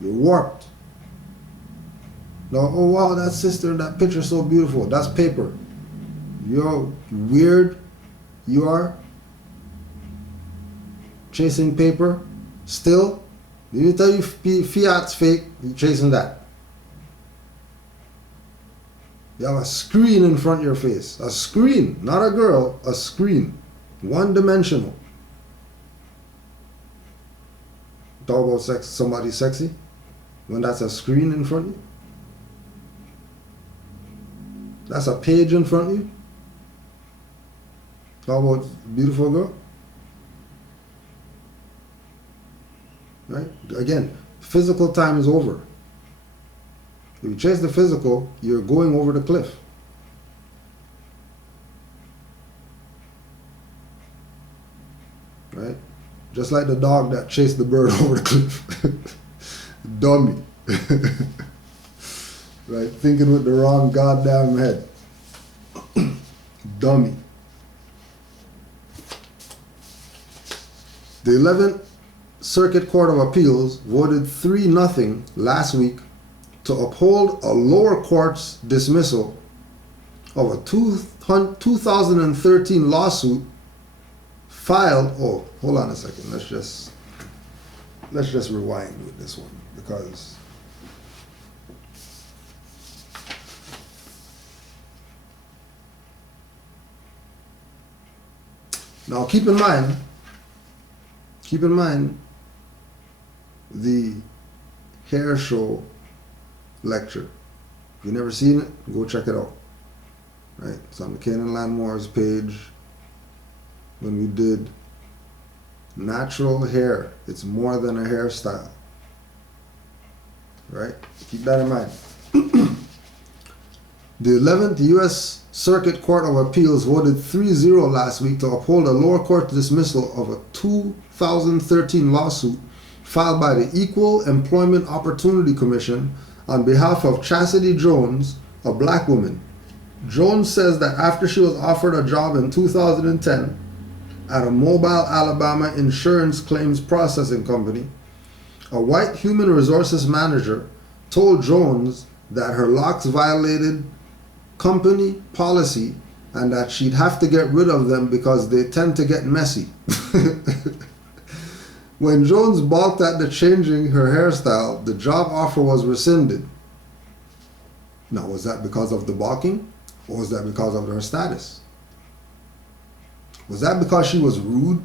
You're warped. No, oh wow, that sister, that picture's so beautiful. That's paper. You're weird. You are chasing paper. Still, did you tell you fiat's fake? You're chasing that. You have a screen in front of your face. A screen, not a girl, a screen. One dimensional. Talk about sex, somebody sexy when that's a screen in front of you. That's a page in front of you. Talk about beautiful girl. Right? Again, physical time is over. If you chase the physical, you're going over the cliff. Right? Just like the dog that chased the bird over the cliff. Dummy. Right? Thinking with the wrong goddamn head. Dummy. The 11th Circuit Court of Appeals voted 3-0 last week to uphold a lower court's dismissal of a 2013 lawsuit filed. Oh, hold on a second. Let's just rewind with this one, because now keep in mind the hair show lecture. If you've never seen it, go check it out. Right? It's on the Canaanland Moore's page. When we did natural hair, it's more than a hairstyle. Right? Keep that in mind. The 11th U.S. Circuit Court of Appeals voted 3-0 last week to uphold a lower court dismissal of a 2013 lawsuit filed by the Equal Employment Opportunity Commission on behalf of Chastity Jones, a black woman. Jones says that after she was offered a job in 2010 at a Mobile, Alabama insurance claims processing company, a white human resources manager told Jones that her locks violated company policy and that she'd have to get rid of them because they tend to get messy. When Jones balked at the changing her hairstyle, the job offer was rescinded. Now, was that because of the balking, or was that because of her status? Was that because she was rude?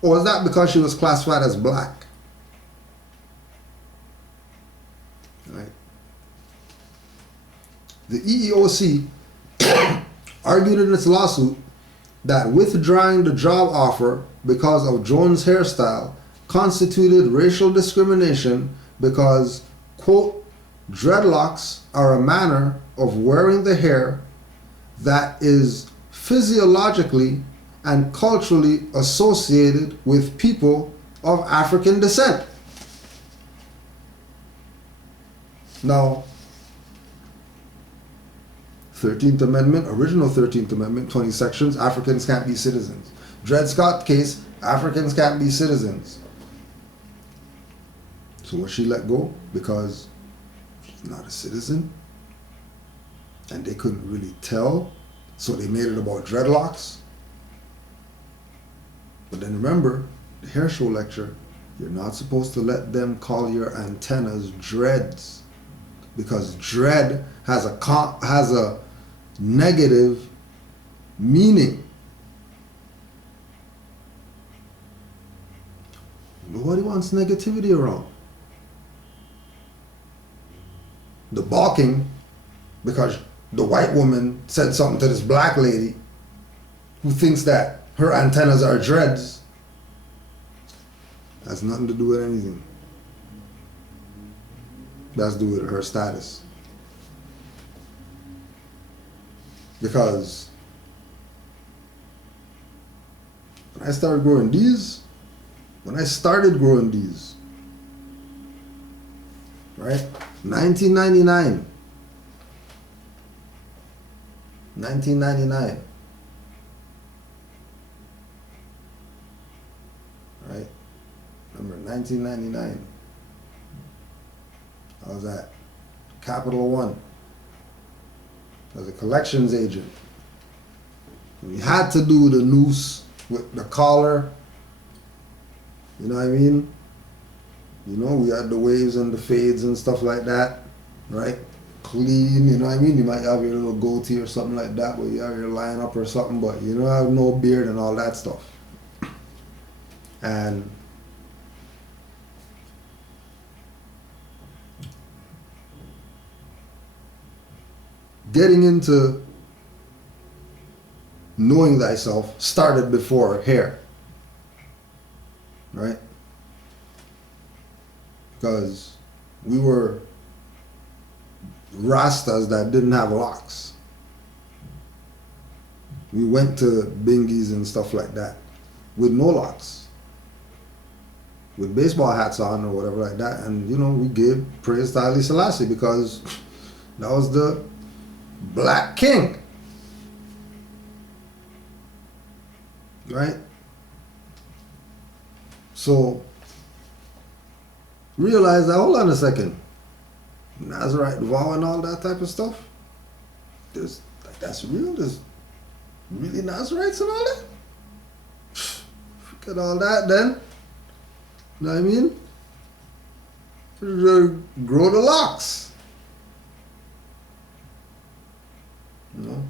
Or was that because she was classified as black? Right. The EEOC argued in its lawsuit that withdrawing the job offer because of Jones' hairstyle constituted racial discrimination because, quote, dreadlocks are a manner of wearing the hair that is physiologically and culturally associated with people of African descent. Now, 13th Amendment, original 13th Amendment, 20 sections, Africans can't be citizens. Dred Scott case, Africans can't be citizens. So was she let go because she's not a citizen? And they couldn't really tell, so they made it about dreadlocks? But then remember, the hair show lecture, you're not supposed to let them call your antennas dreads, because dread has a negative meaning. Nobody wants negativity around. The balking, because the white woman said something to this black lady who thinks that her antennas are dreads, has nothing to do with anything. That's to do with her status. Because when I started growing these, right? 1999. Right? Remember 1999. I was at Capital One as a collections agent. We had to do the noose with the collar. You know what I mean? You know, we had the waves and the fades and stuff like that, right? Clean, you know what I mean? You might have your little goatee or something like that, but you have your line up or something, but you don't have no beard and all that stuff. And getting into knowing thyself started before hair, right? Because we were Rastas that didn't have locks. We went to bingies and stuff like that with no locks, with baseball hats on or whatever like that, and you know, we gave praise to Haile Selassie because that was the Black King, right? So realize that, hold on a second, Nazarite vow and all that type of stuff, there's like, that's real, there's really Nazarites and all that. Forget all that then. You know what I mean? Grow the locks. You know?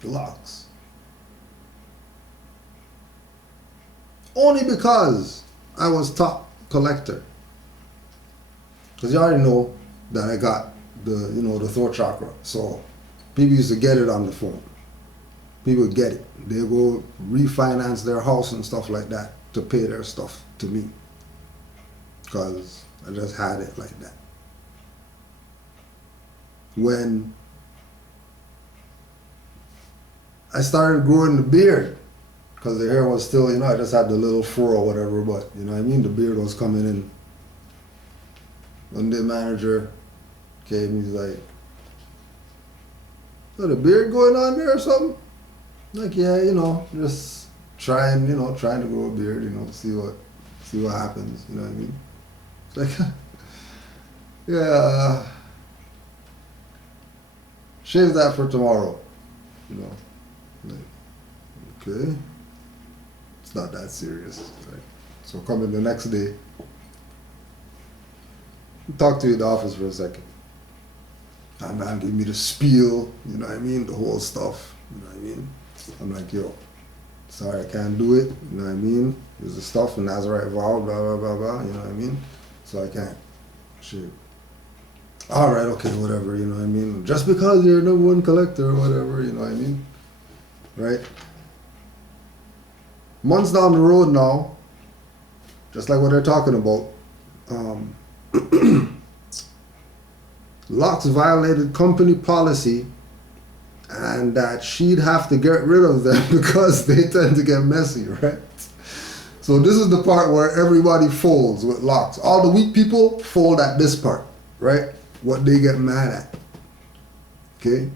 The locks. Only because I was top collector. Because you already know that I got the, you know, the throat chakra. So people used to get it on the phone. People would get it. They go refinance their house and stuff like that to pay their stuff to me. Because I just had it like that. When I started growing the beard, because the hair was still, you know, I just had the little fur or whatever, but, you know what I mean, the beard was coming in. One day manager came, he's like, "Got a beard going on there or something?" I'm like, yeah, you know, just trying to grow a beard, you know, see what happens, you know what I mean? It's like, yeah, shave that for tomorrow, you know. Like, okay, it's not that serious, right? So come in the next day, talk to you in the office for a second. And man give me the spiel, you know what I mean, the whole stuff, you know what I mean? I'm like, yo, sorry, I can't do it, you know what I mean? There's the stuff, and Nazarite vow, blah, blah, blah, blah, you know what I mean? So I can't. Shit. All right, okay, whatever, you know what I mean? Just because you're number one collector or whatever, you know what I mean? Right? Months down the road now, just like what they're talking about, Locks violated company policy and that she'd have to get rid of them because they tend to get messy, right? So this is the part where everybody folds with Locks. All the weak people fold at this part, right? What they get mad at, okay?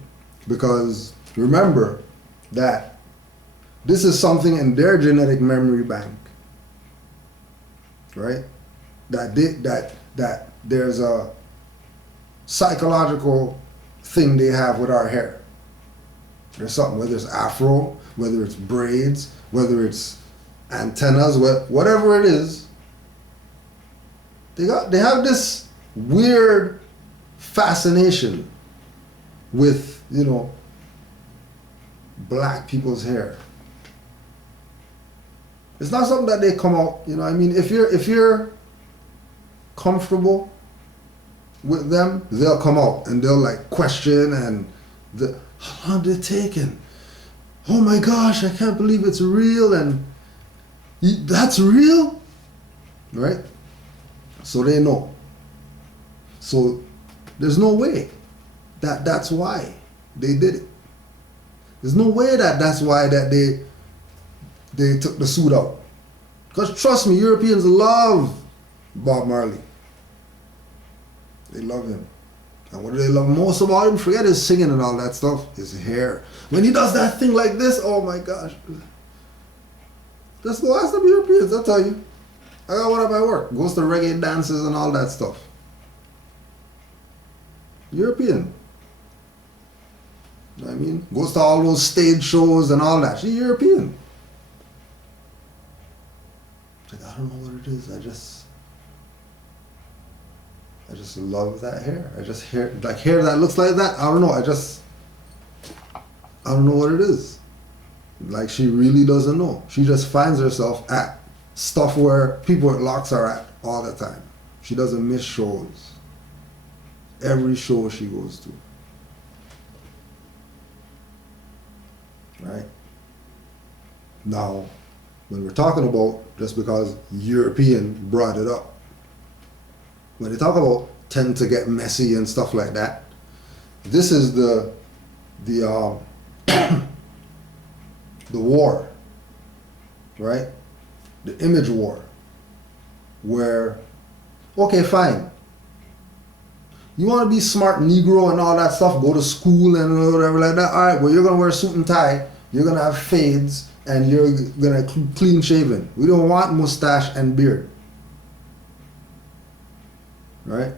Because remember that this is something in their genetic memory bank, right? That there's a psychological thing they have with our hair. There's something, whether it's afro, whether it's braids, whether it's antennas, whatever it is, they have this weird fascination with, you know, black people's hair. It's not something that they come out, you know what I mean? If you're comfortable with them, they'll come out and they'll like question and how long did it take? And oh my gosh, I can't believe it's real, and that's real, right? So they know. So there's no way that's why they did it. There's no way that's why that they they took the suit out. Because trust me, Europeans love Bob Marley. They love him. And what do they love most about him? Forget his singing and all that stuff. His hair. When he does that thing like this, oh my gosh. Just go ask the Europeans, I'll tell you. I got one at my work. Goes to reggae dances and all that stuff. European. You know what I mean? Goes to all those stage shows and all that. She's European. Like, I don't know what it is. I just love that hair. I just hair that looks like that. I don't know. I don't know what it is. Like, she really doesn't know. She just finds herself at stuff where people at locks are at all the time. She doesn't miss shows. Every show she goes to. Right? Now, when we're talking about, just because European brought it up, when they talk about tend to get messy and stuff like that, this is the war, right? The image war, where, okay, fine. You want to be smart Negro and all that stuff, go to school and whatever like that. All right, well, you're going to wear a suit and tie, you're going to have fades, and you're going to clean shaven. We don't want mustache and beard. Right?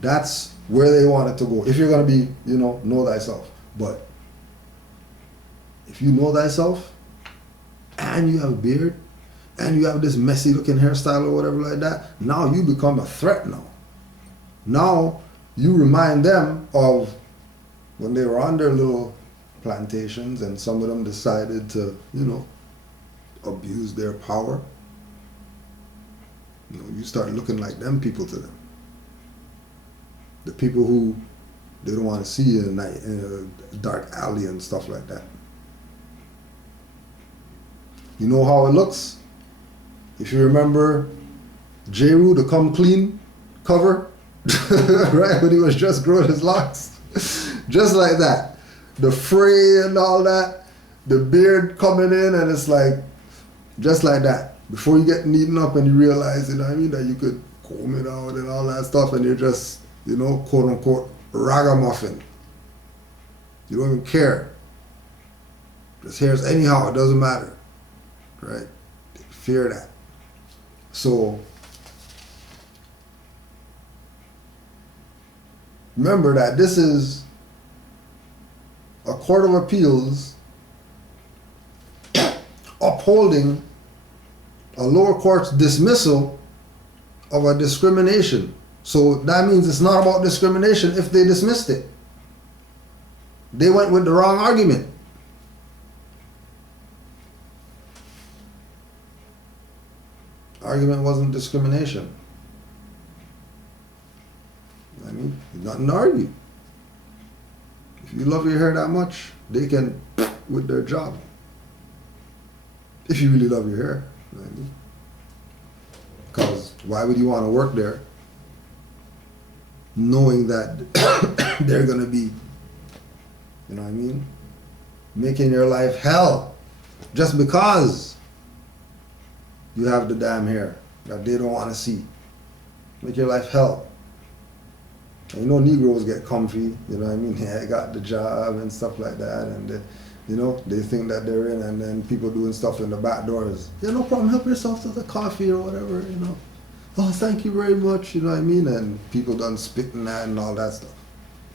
That's where they want it to go. If you're going to be, know thyself. But if you know thyself, and you have a beard, and you have this messy looking hairstyle or whatever like that, now you become a threat now. Now you remind them of when they were on their little plantations and some of them decided to, abuse their power. You start looking like them people to them. The people who they don't want to see in a dark alley and stuff like that. You know how it looks? If you remember Jeru, the Come Clean cover, right, when he was just growing his locks, just like that. The fray and all that, the beard coming in, and it's like, just like that. Before you get neaten up and you realize, that you could comb it out and all that stuff, and you're just, quote unquote, ragamuffin. You don't even care. Just hairs anyhow, it doesn't matter. Right? Fear that. So, remember that this is a court of appeals upholding a lower court's dismissal of a discrimination. So that means it's not about discrimination if they dismissed it. They went with the wrong argument. Argument wasn't discrimination. There's nothing to argue. If you love your hair that much, they can with their job. If you really love your hair. Because why would you want to work there knowing that they're going to be, making your life hell just because you have the damn hair that they don't want to see. Make your life hell. And Negroes get comfy, I got the job and stuff like that, and they think that they're in, and then people doing stuff in the back doors. Yeah, no problem, help yourself to the coffee or whatever, Oh, thank you very much, and people done spitting that and all that stuff.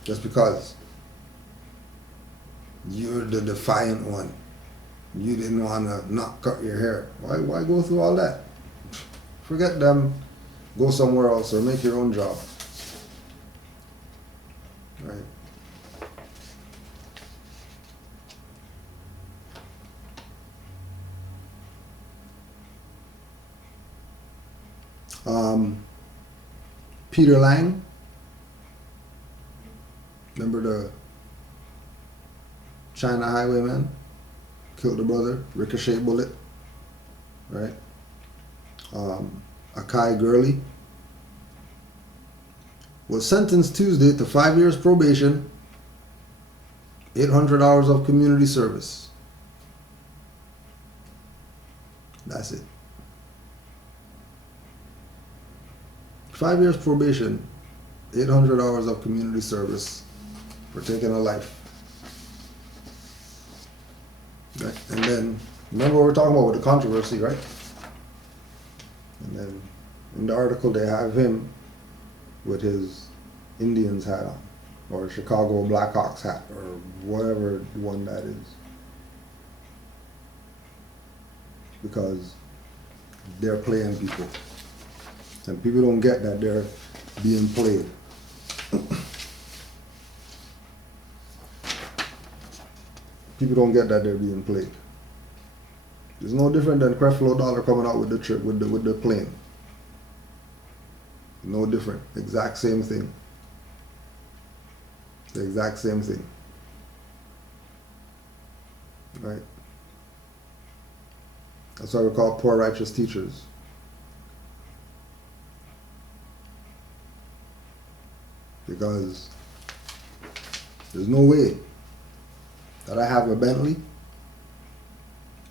Just because you're the defiant one. You didn't want to not cut your hair. Why go through all that? Forget them. Go somewhere else or make your own job. Right? Peter Lang. Remember the China highwayman? Killed the brother, ricochet bullet, right? Akai Gurley was sentenced Tuesday to 5 years probation, 800 hours of community service. That's it. 5 years probation, 800 hours of community service for taking a life. Right? And then, remember what we're talking about with the controversy, right? And then in the article they have him with his Indians hat on, or Chicago Blackhawks hat, or whatever one that is. Because they're playing people. And people don't get that they're being played. People don't get that they're being played. It's no different than Creflo Dollar coming out with the trip with the plane. No different. Exact same thing. The exact same thing. Right? That's why we call poor righteous teachers. Because there's no way that I have a Bentley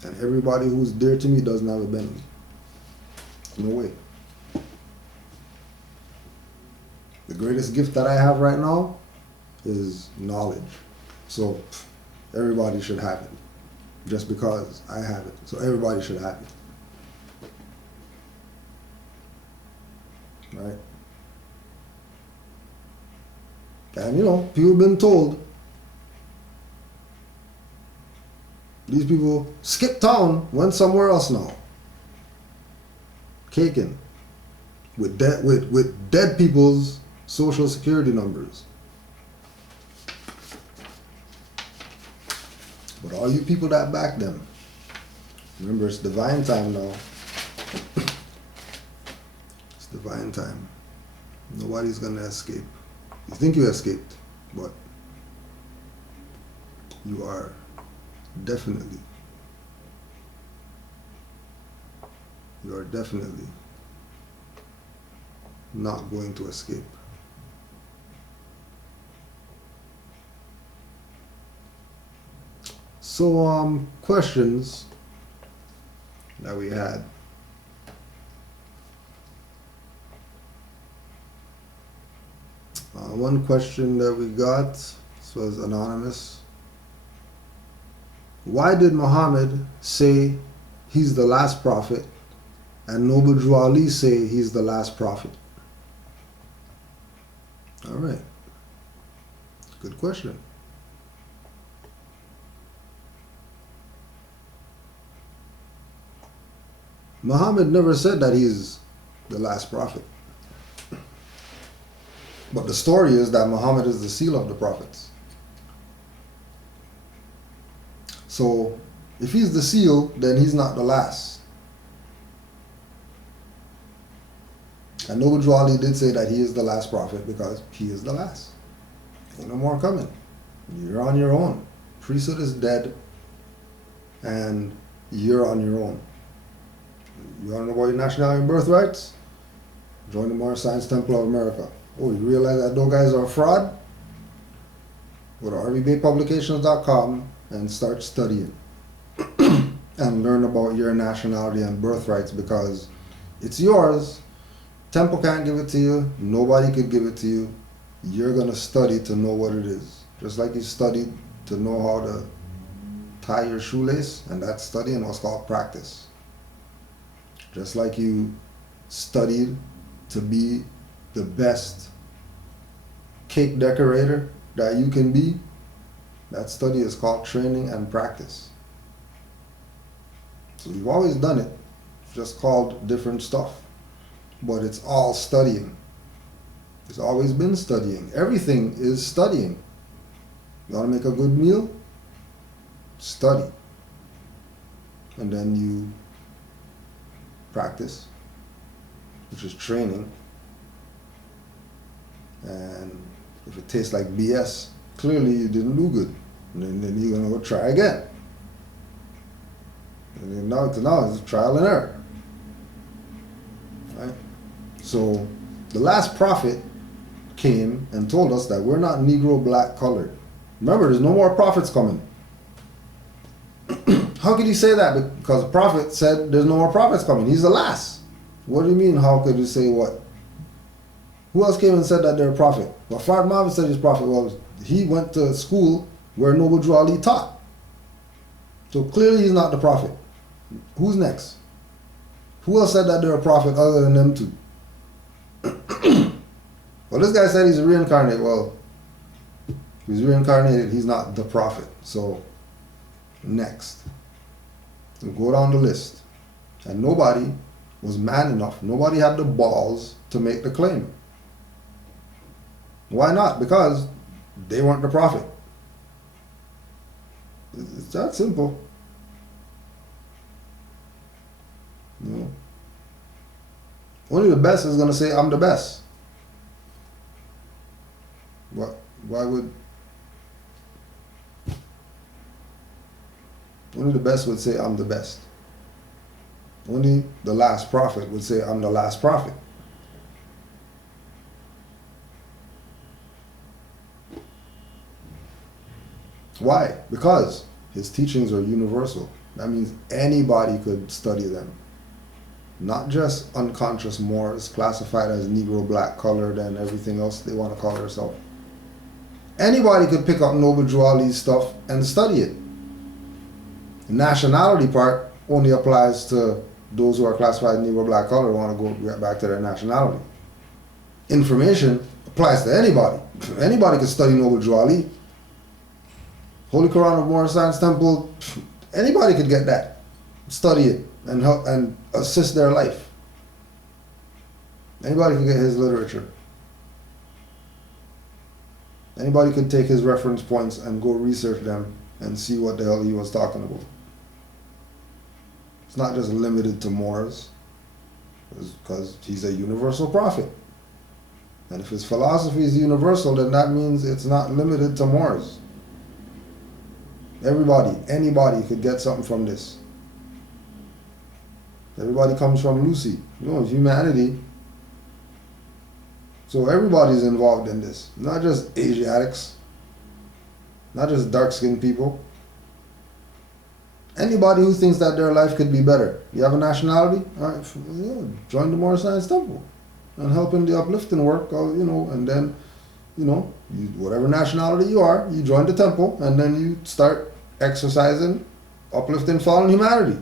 and everybody who's dear to me doesn't have a Bentley. No way. The greatest gift that I have right now is knowledge. So everybody should have it. Just because I have it. So everybody should have it. Right? And you know, people have been told, these people skip town, went somewhere else now. Caking. With dead people's social security numbers. But all you people that back them, remember it's divine time now. It's divine time. Nobody's gonna escape. You think you escaped, but you are definitely not going to escape. So, questions that we had. One question that we got, this was anonymous. Why did Muhammad say he's the last prophet and Noble Drew Ali say he's the last prophet? All right. Good question. Muhammad never said that he's the last prophet. But the story is that Muhammad is the seal of the prophets. So, if he's the seal, then he's not the last. And Noble Drew Ali did say that he is the last prophet because he is the last. Ain't no more coming. You're on your own. Priesthood is dead, and you're on your own. You want to know about your nationality and birthrights? Join the Mars Science Temple of America. Oh, you realize that those guys are a fraud? Go to rvbaypublications.com and start studying and learn about your nationality and birthrights because it's yours. Temple can't give it to you. Nobody could give it to you. You're going to study to know what it is. Just like you studied to know how to tie your shoelace, and that's studying what's called practice. Just like you studied to be the best cake decorator that you can be, that study is called training and practice. So you've always done it, just called different stuff. But it's all studying. It's always been studying. Everything is studying. You want to make a good meal? Study. And then you practice, which is training. And if it tastes like BS, clearly you didn't do good. And then you're going to go try again. And then now it's trial and error. Right? So the last prophet came and told us that we're not Negro, black, colored. Remember, there's no more prophets coming. How could he say that? Because the prophet said there's no more prophets coming. He's the last. What do you mean, how could you say what? Who else came and said that they're a prophet? Well, Fard Muhammad said he's a prophet. Well, he went to school where Noble Drew Ali taught. So clearly he's not the prophet. Who's next? Who else said that they're a prophet other than them two? Well, this guy said he's reincarnated. Well, if he's reincarnated, he's not the prophet. So, next. We'll go down the list. And nobody was man enough. Nobody had the balls to make the claim. Why not? Because they weren't the prophet. It's that simple. You know? Only the best is going to say, I'm the best. What? Why would... Only the best would say, I'm the best. Only the last prophet would say, I'm the last prophet. Why? Because his teachings are universal. That means anybody could study them. Not just unconscious Moors classified as Negro, black, colored, and everything else they want to call themselves. Anybody could pick up Noble Drew Ali's stuff and study it. The nationality part only applies to those who are classified as Negro, black, colored, want to go back to their nationality. Information applies to anybody. Anybody could study Noble Drew Ali. Holy Quran of Moorish Science Temple, anybody could get that. Study it and help and assist their life. Anybody could get his literature. Anybody could take his reference points and go research them and see what the hell he was talking about. It's not just limited to Moors, because he's a universal prophet. And if his philosophy is universal, then that means it's not limited to Moors. Everybody, anybody could get something from this. Everybody comes from Lucy, humanity. So everybody's involved in this, not just Asiatics, not just dark-skinned people. Anybody who thinks that their life could be better. You have a nationality? All right, join the Moorish Science Temple and help in the uplifting work, and then, whatever nationality you are, you join the temple and then you start exercising, uplifting fallen humanity.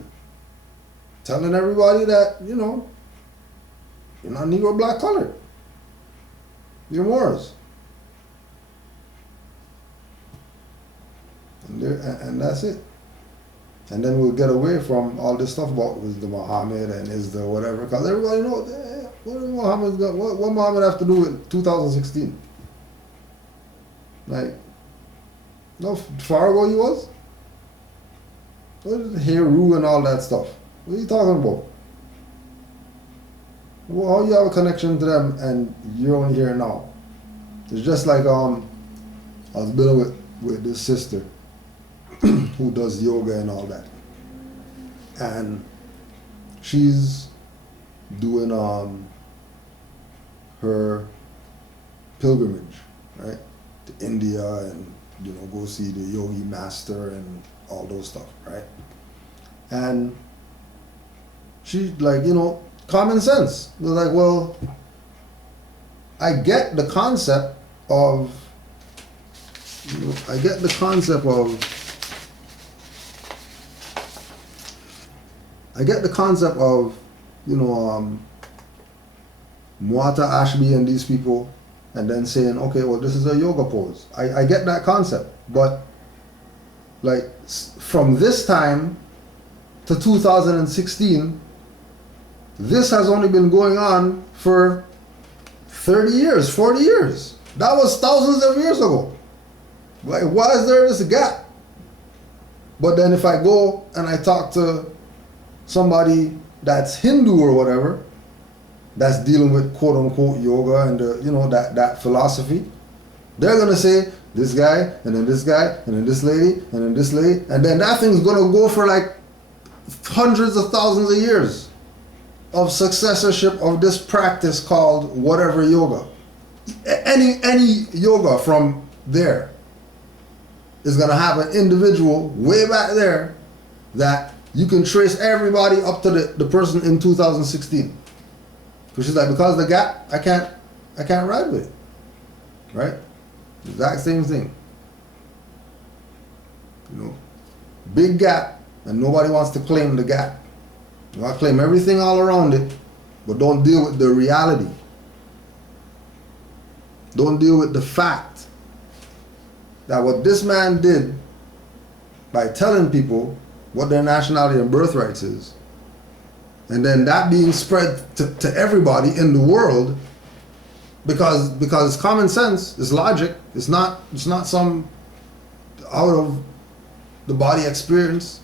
Telling everybody that, you're not Negro, black, colored. You're Moors. And that's it. And then we'll get away from all this stuff about is the Muhammad and is the whatever, because everybody knows what Muhammad have to do with 2016. Like, how far ago he was? What is Heru and all that stuff? What are you talking about? Well, how you have a connection to them and you're only here now? It's just like I was building with this sister who does yoga and all that, and she's doing her pilgrimage, right, to India and go see the yogi master and all those stuff, right? And she's like, common sense. They're like, well, I get the concept of Muata Ashby and these people, and then saying, okay, well, this is a yoga pose. I get that concept, but like from this time to 2016, this has only been going on for 30 years, 40 years. That was thousands of years ago. Like, why is there this gap? But then if I go and I talk to somebody that's Hindu or whatever, that's dealing with quote unquote yoga and that philosophy, they're gonna say this guy and then this guy and then this lady and then this lady, and then that thing's gonna go for like hundreds of thousands of years of successorship of this practice called whatever yoga. Any yoga from there is gonna have an individual way back there that you can trace everybody up to the person in 2016. So she's like, because of the gap, I can't ride with it. Right? Exact same thing. You know, big gap, and nobody wants to claim the gap. You want to claim everything all around it, but don't deal with the reality. Don't deal with the fact that what this man did by telling people what their nationality and birthrights is, and then that being spread to everybody in the world, because it's common sense, it's logic, it's not some out of the body experience.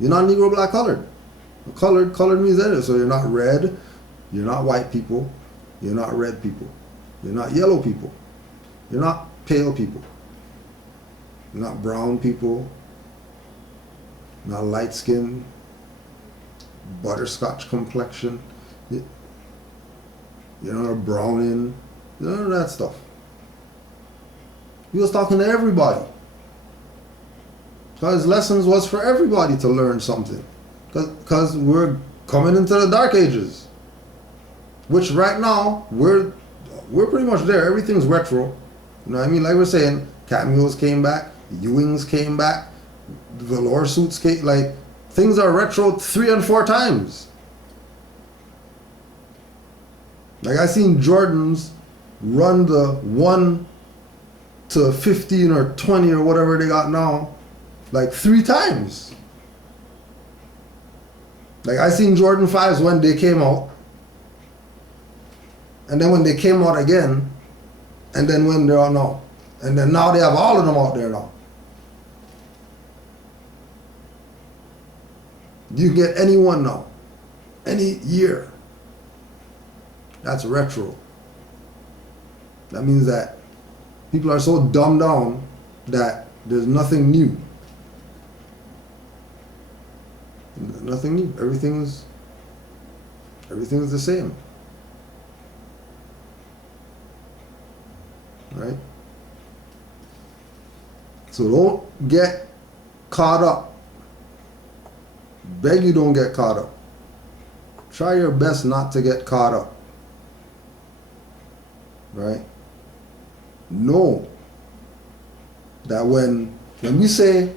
You're not Negro, black, colored. Colored means that. So you're not red, you're not white people, you're not red people, you're not yellow people, you're not pale people, you're not brown people, not light skin, butterscotch complexion, you're not a browning, none of that stuff. He was talking to everybody. Because his lessons was for everybody to learn something. Because we're coming into the dark ages. Which right now, we're pretty much there. Everything's retro. You know what I mean? Like we're saying, Cat Mules came back, Ewings came back, velour suits came, like, things are retro 3 and 4 times. Like, I seen Jordans run the 1 to 15 or 20 or whatever they got now, like 3 times. Like, I seen Jordan 5s when they came out, and then when they came out again, and then when they're out now. And then now they have all of them out there now. You can get any one now, any year. That's retro. That means that people are so dumbed down that there's nothing new. Nothing new. Everything's the same. Right? So don't get caught up. Beg you, don't get caught up. Try your best not to get caught up. Right? Know that when we say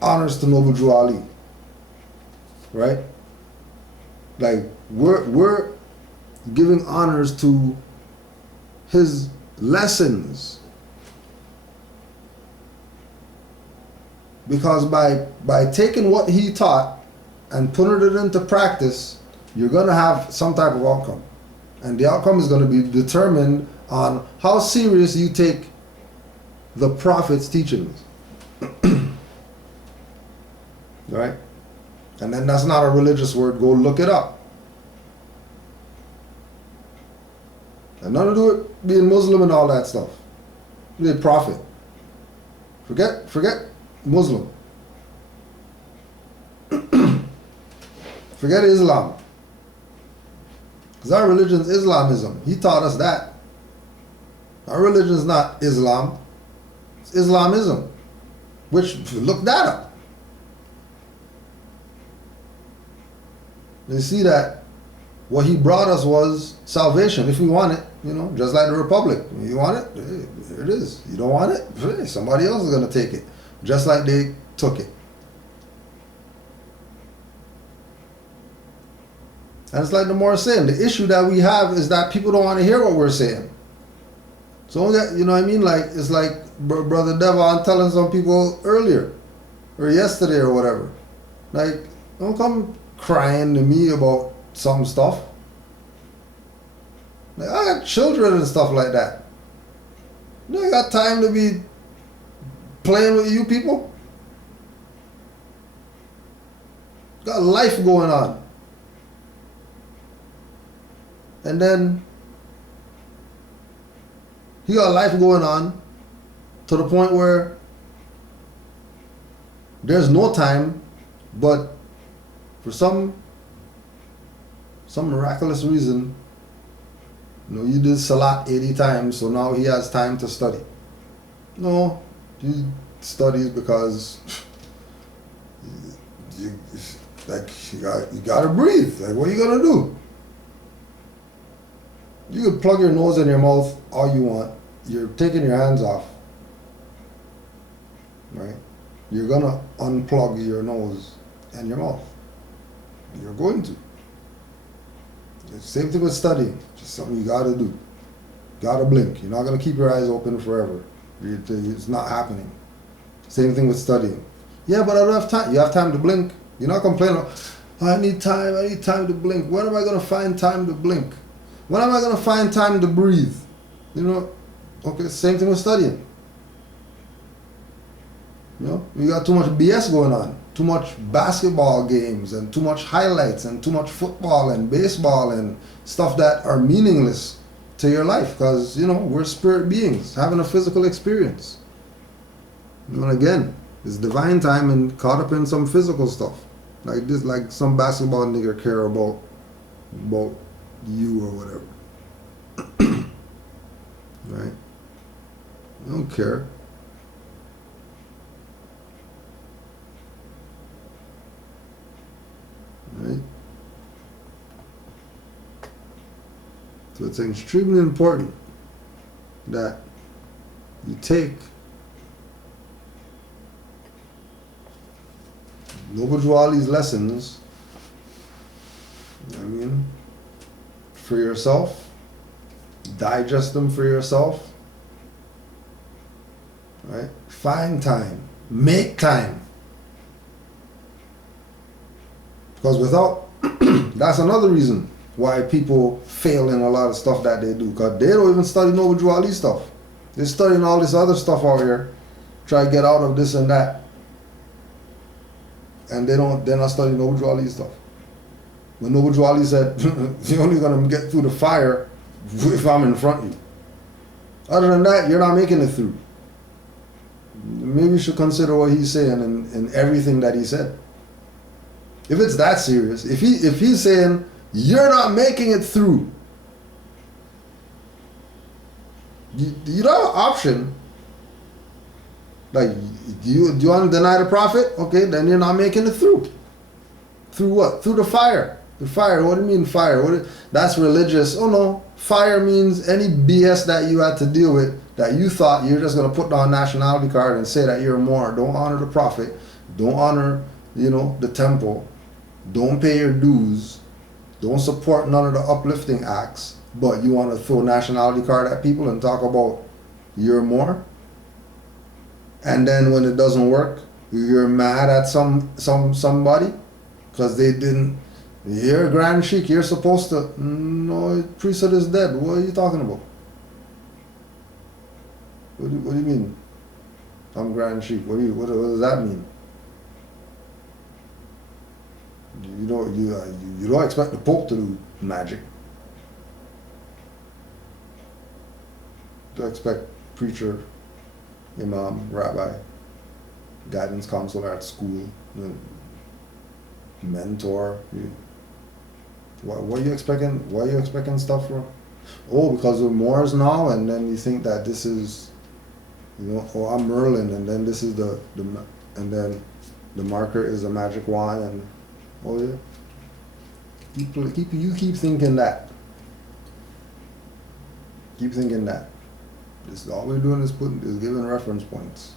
honors to Noble Drew Ali, right? Like we're giving honors to his lessons, because by taking what he taught and putting it into practice, you're going to have some type of outcome, and the outcome is going to be determined on how serious you take the Prophet's teachings. Right? And then that's not a religious word. Go look it up. And nothing to do with being Muslim and all that stuff. Be a prophet. Forget Muslim. Forget Islam. Because our religion is Islamism. He taught us that. Our religion is not Islam. It's Islamism. Which, look that up. You see that what he brought us was salvation, if we want it, just like the Republic. You want it? Here it is. You don't want it? Somebody else is going to take it. Just like they took it. And it's like the more saying, the issue that we have is that people don't want to hear what we're saying. So that, you know what I mean? Like, it's like Brother Devon telling some people earlier, or yesterday or whatever. Like, don't come crying to me about some stuff. Like, I got children and stuff like that. I got time to be playing with you people. Got life going on. And then he got life going on to the point where there's no time, but for some miraculous reason, you did Salat 80 times, so now he has time to study. No, you study because you gotta breathe. Like, what are you gonna do? You can plug your nose in your mouth all you want. You're taking your hands off, right? You're gonna unplug your nose and your mouth. You're going to. Same thing with studying. Just something you gotta do. Gotta blink. You're not gonna keep your eyes open forever. It's not happening. Same thing with studying. Yeah, but I don't have time. You have time to blink. You're not complaining. Oh, I need time to blink. When am I gonna find time to blink? When am I gonna find time to breathe? You know? Okay, same thing with studying. You know, we got too much BS going on. Too much basketball games and too much highlights and too much football and baseball and stuff that are meaningless to your life, because, you know, we're spirit beings having a physical experience. You know, and again, it's divine time and caught up in some physical stuff. Like this, like some basketball nigga care about you or whatever. Right? I don't care. Right? So it's extremely important that you take Noble Drew Ali's lessons, I mean, for yourself, digest them for yourself, right? Find time, make time. Because without, that's another reason why people fail in a lot of stuff that they do. Because they don't even study Noble Drew Ali stuff. They're studying all this other stuff out here, try to get out of this and that. And they're not studying Noble Drew Ali stuff. When Noble Drew Ali said, you're only going to get through the fire if I'm in front of you. Other than that, you're not making it through. Maybe you should consider what he's saying in everything that he said. If it's that serious, if he's saying you're not making it through, you don't have an option. Like, do you want to deny the prophet? Okay, then you're not making it through. Through what? Through the fire. The fire. What do you mean fire? That's religious. Oh no, fire means any BS that you had to deal with that you thought you're just gonna put down a nationality card and say that you're more. Don't honor the prophet. Don't honor, the temple. Don't pay your dues. Don't support none of the uplifting acts. But you want to throw a nationality card at people and talk about you're more. And then when it doesn't work, you're mad at somebody because they didn't. You're a Grand Sheik. You're supposed to. No, priesthood is dead. What are you talking about? What do you mean? I'm Grand Sheik. What does that mean? You don't expect the Pope to do magic. You expect preacher, imam, rabbi, guidance counselor at school, mentor. What are you expecting? What are you expecting stuff from? Oh, because we're Moors now, and then you think that this is, oh, I'm Merlin, and then this is and then the marker is a magic wand, and oh yeah. You keep thinking that. Keep thinking that. This is all we're doing is giving reference points.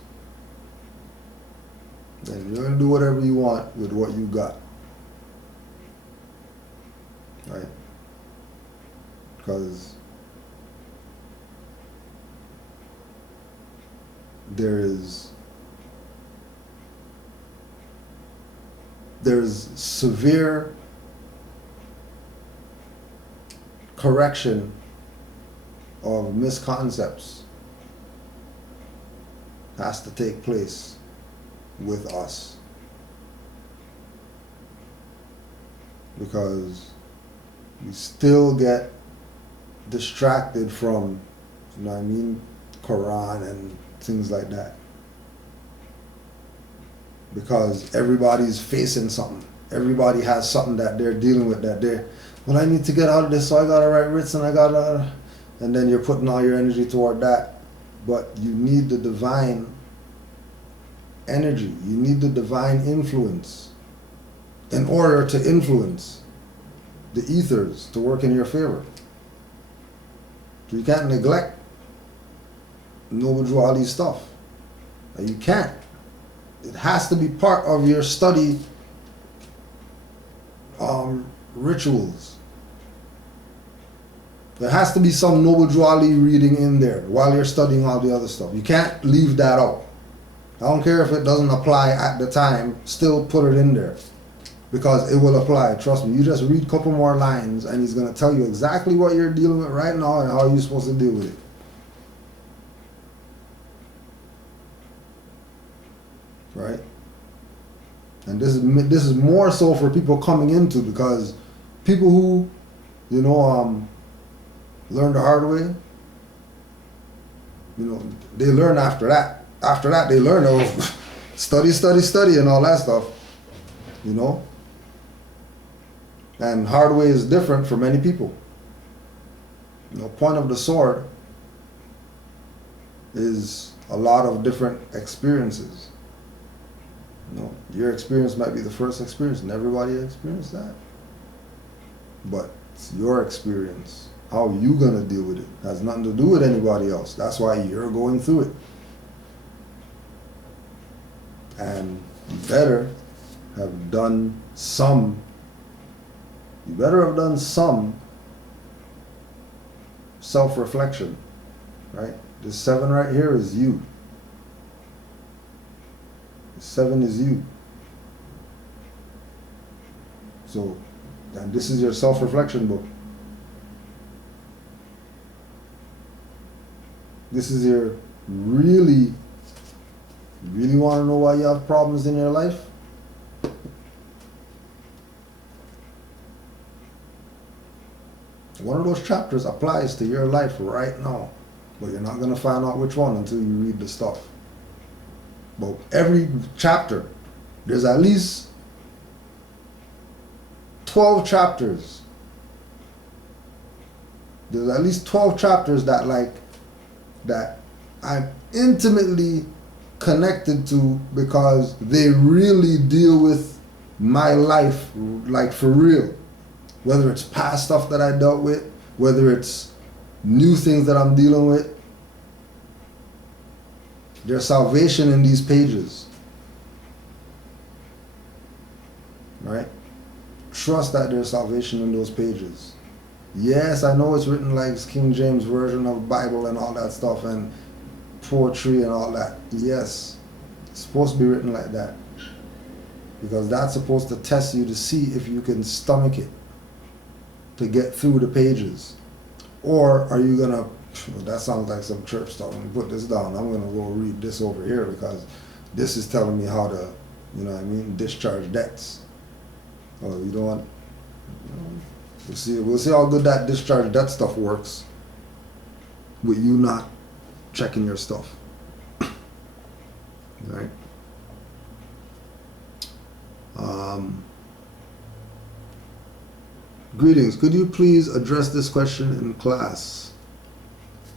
Then you're gonna do whatever you want with what you got. Right? Because there's severe correction of misconcepts has to take place with us, because we still get distracted from, Quran and things like that, because everybody's facing something. Everybody has something that they're dealing with, I need to get out of this, so I gotta write writs, and and then you're putting all your energy toward that. but you need the divine energy. You need the divine influence in order to influence the ethers to work in your favor. So you can't neglect Noble Drew Ali's stuff. You can't. It has to be part of your study rituals. There has to be some Noble Drew Ali reading in there while you're studying all the other stuff. You can't leave that out. I don't care if it doesn't apply at the time, still put it in there. Because it will apply, trust me. You just read a couple more lines and he's going to tell you exactly what you're dealing with right now and how you're supposed to deal with it. Right? And this is more so for people coming into, because people who, learn the hard way, they learn after that. After that, they learn, study and all that stuff, And hard way is different for many people. Point of the sword is a lot of different experiences. Your experience might be the first experience, and everybody experienced that. But it's your experience. How you gonna deal with it has nothing to do with anybody else. That's why you're going through it. And you better have done some. You better have done some self-reflection, right? This 7 right here is you. The 7 is you. So, and this is your self-reflection book. This is your really want to know why you have problems in your life? One of those chapters applies to your life right now, but you're not going to find out which one until you read the stuff. But every chapter, there's at least 12 chapters. There's at least 12 chapters that I'm intimately connected to, because they really deal with my life, like for real. Whether it's past stuff that I dealt with, whether it's new things that I'm dealing with. There's salvation in these pages. Right? Trust that there's salvation in those pages. Yes, I know it's written like King James Version of the Bible and all that stuff, and poetry and all that. Yes, it's supposed to be written like that. Because that's supposed to test you to see if you can stomach it, to get through the pages. Or are you going to, that sounds like some church stuff, let me put this down, I'm going to go read this over here because this is telling me how to, discharge debts. Oh, you don't want, we'll see how good that discharge debt stuff works with you not checking your stuff. Right? Greetings. Could you please address this question in class?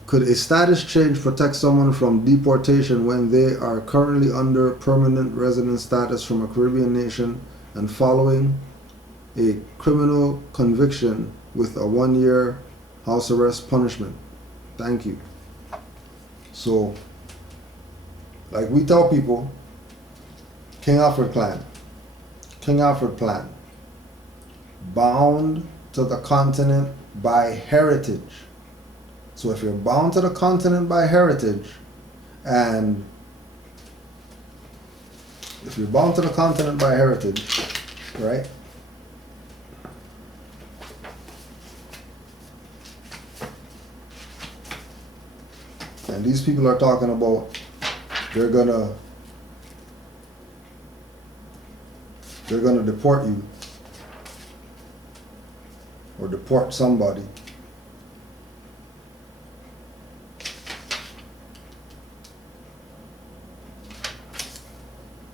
Could a status change protect someone from deportation when they are currently under permanent resident status from a Caribbean nation and following a criminal conviction with a 1-year house arrest punishment? Thank you. So, like we tell people, King Alfred plan, bound to the continent by heritage. So if you're bound to the continent by heritage, and if you're bound to the continent by heritage, right? And these people are talking about they're gonna deport you or deport somebody.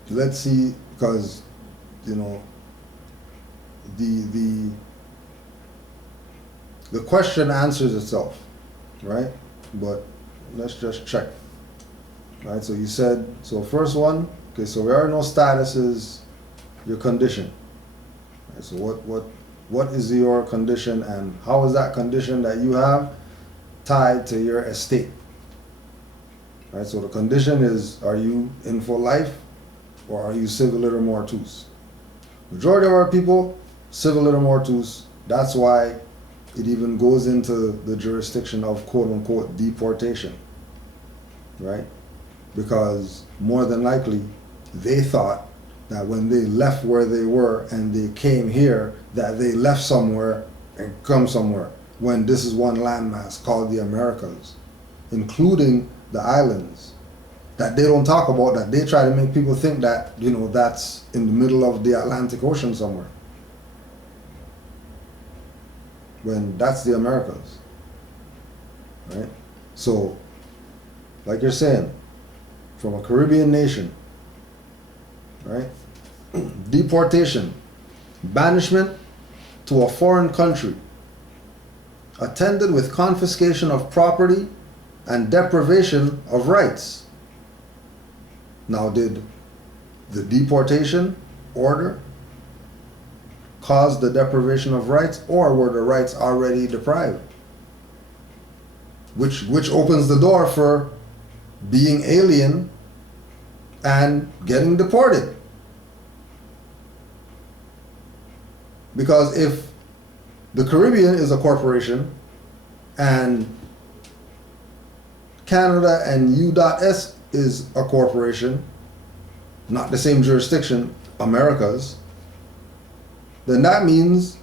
Let's see, because the question answers itself, right? But let's just check. Right, so you said, so first one, okay, so we already know status is your condition. Right, so what is your condition, and how is that condition that you have tied to your estate? Right, so the condition is, are you in for life or are you civil iter mortuus? Majority of our people, civil iter mortuus. That's why it even goes into the jurisdiction of quote unquote deportation. Right? Because more than likely they thought that when they left where they were and they came here, that they left somewhere and come somewhere, when this is one landmass called the Americas, including the islands that they don't talk about, that they try to make people think that, you know, that's in the middle of the Atlantic Ocean somewhere, when that's the Americas. Right? So like you're saying, from a Caribbean nation, right? Deportation, banishment to a foreign country, attended with confiscation of property and deprivation of rights. Now, did the deportation order cause the deprivation of rights, or were the rights already deprived? Which opens the door for being alien and getting deported. Because if the Caribbean is a corporation and Canada and U.S. is a corporation, not the same jurisdiction, Americas, then that means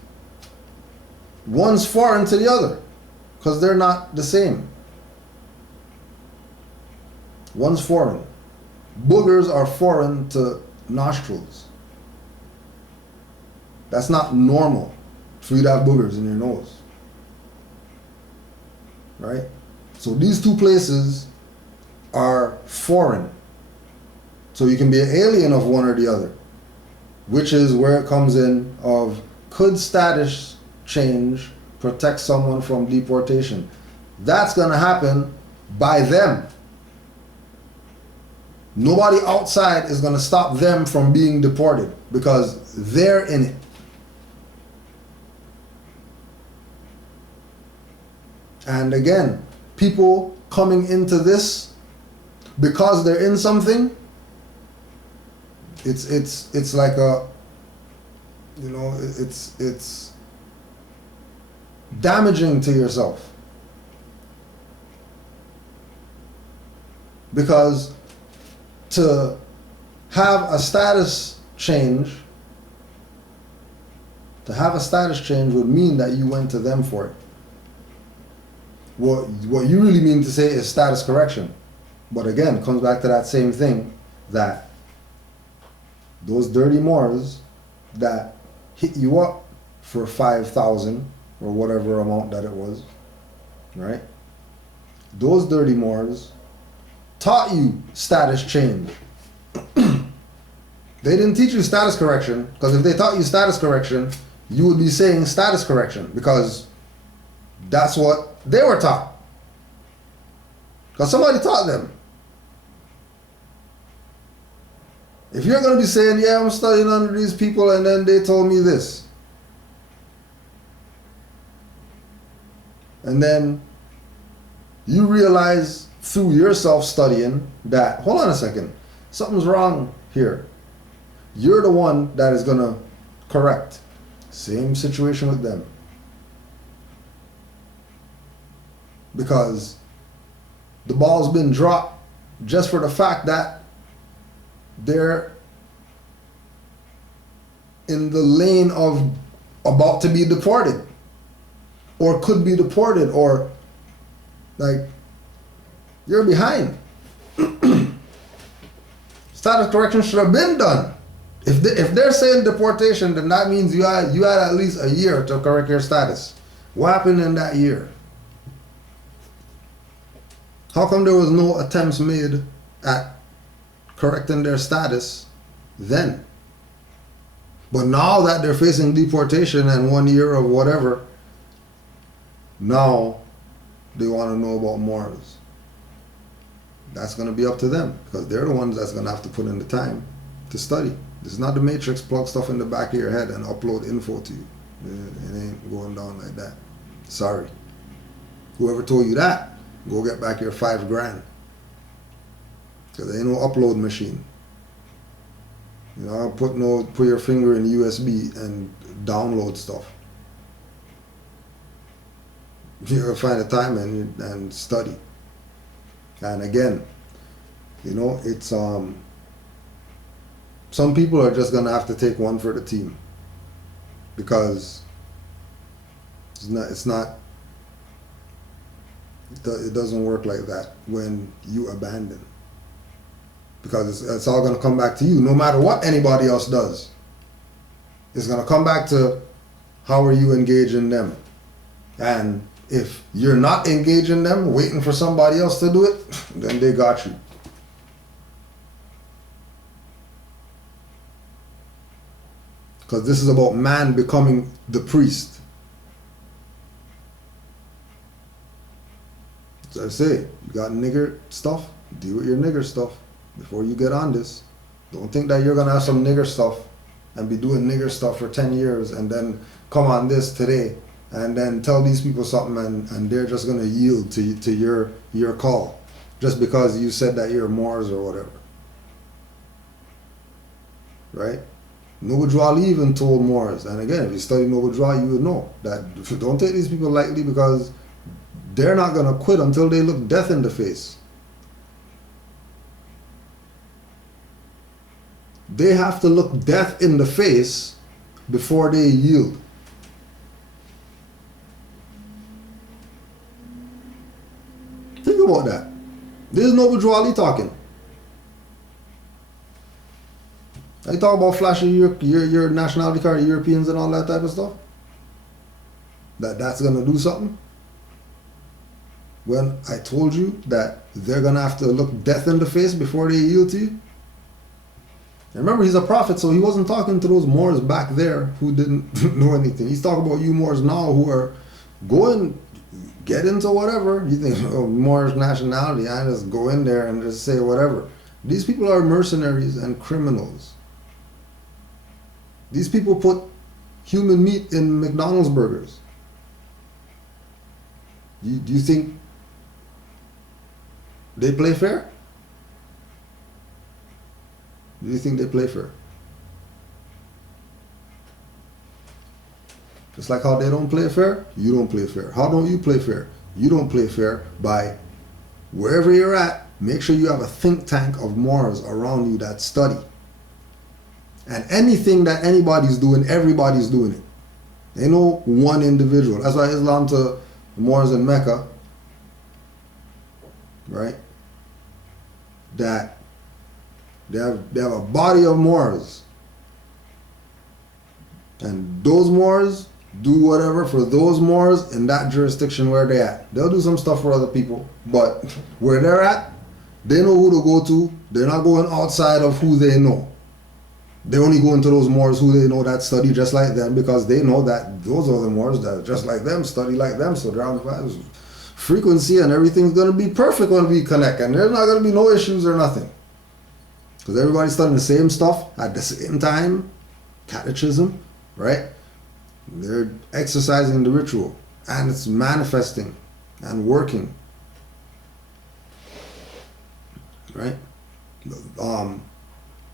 one's foreign to the other, because they're not the same. One's foreign. Boogers are foreign to nostrils. That's not normal for you to have boogers in your nose. Right? So these two places are foreign. So you can be an alien of one or the other, which is where it comes in of, could status change protect someone from deportation? That's going to happen by them. Nobody outside is going to stop them from being deported because they're in it. And again, people coming into this because they're in something, it's like a, you know, it's damaging to yourself. Because to have a status change, would mean that you went to them for it. What you really mean to say is status correction. But again, it comes back to that same thing, that those dirty Moors that hit you up for 5,000 or whatever amount that it was, right? Those dirty Moors taught you status change. They didn't teach you status correction, because if they taught you status correction, you would be saying status correction, because that's what they were taught. Because somebody taught them. If you're going to be saying, yeah, I'm studying under these people and then they told me this, and then you realize through yourself studying that, hold on a second, something's wrong here. You're the one that is going to correct. Same situation with them. Because the ball's been dropped just for the fact that they're in the lane of about to be deported, or could be deported, or like, you're behind. Status correction should have been done. If they're saying deportation, then that means you had at least a year to correct your status. What happened in that year? How come there was no attempts made at correcting their status then? But now that they're facing deportation and 1 year of whatever, now they want to know about Moors. that's going to be up to them, because they're the ones that's going to have to put in the time to study. This is not the Matrix, plug stuff in the back of your head and upload info to you. It ain't going down like that. Sorry. Whoever told you that, go get back your $5,000. Because there ain't no upload machine. You know, put your finger in USB and download stuff. You gotta find a time and study. And again, you know, it's some people are just gonna have to take one for the team, because it doesn't work like that when you abandon, because it's all gonna come back to you, no matter what anybody else does. It's gonna come back to how are you engaging them, and if you're not engaging them, waiting for somebody else to do it, then they got you. Because this is about man becoming the priest. So I say, you got nigger stuff, deal with your nigger stuff before you get on this. Don't think that you're going to have some nigger stuff and be doing nigger stuff for 10 years and then come on this today and then tell these people something and they're just going to yield to your call just because you said that you're Moors or whatever. Right? Noble Drew even told Moors, and again, if you study Noble Drew, you would know that don't take these people lightly, because they're not going to quit until they look death in the face. They have to look death in the face before they yield. Think about that. This is Noble Drew talking. I talk about flashing your nationality card, Europeans and all that type of stuff. That's gonna do something. When I told you that they're gonna have to look death in the face before they yield to you. And remember, he's a prophet, so he wasn't talking to those Moors back there who didn't know anything. He's talking about you Moors now who are going, get into whatever. You think, oh, Moors nationality, I just go in there and just say whatever. These people are mercenaries and criminals. These people put human meat in McDonald's burgers. Do you think they play fair? Do you think they play fair? Just like how they don't play fair, you don't play fair. How don't you play fair? You don't play fair by wherever you're at, make sure you have a think tank of Moors around you that study. And anything that anybody's doing, everybody's doing it. They know one individual. That's why Islam to the Moors in Mecca, right? That they have a body of Moors. And those Moors do whatever for those Moors in that jurisdiction where they're at. They'll do some stuff for other people, but where they're at, they know who to go to. They're not going outside of who they know. They only go into those Moors who they know that study just like them, because they know that those are the Moors that are just like them, study like them, so they're on the frequency and everything's going to be perfect when we connect, and there's not going to be no issues or nothing. Because everybody's studying the same stuff at the same time, catechism, right? They're exercising the ritual, and it's manifesting and working, right?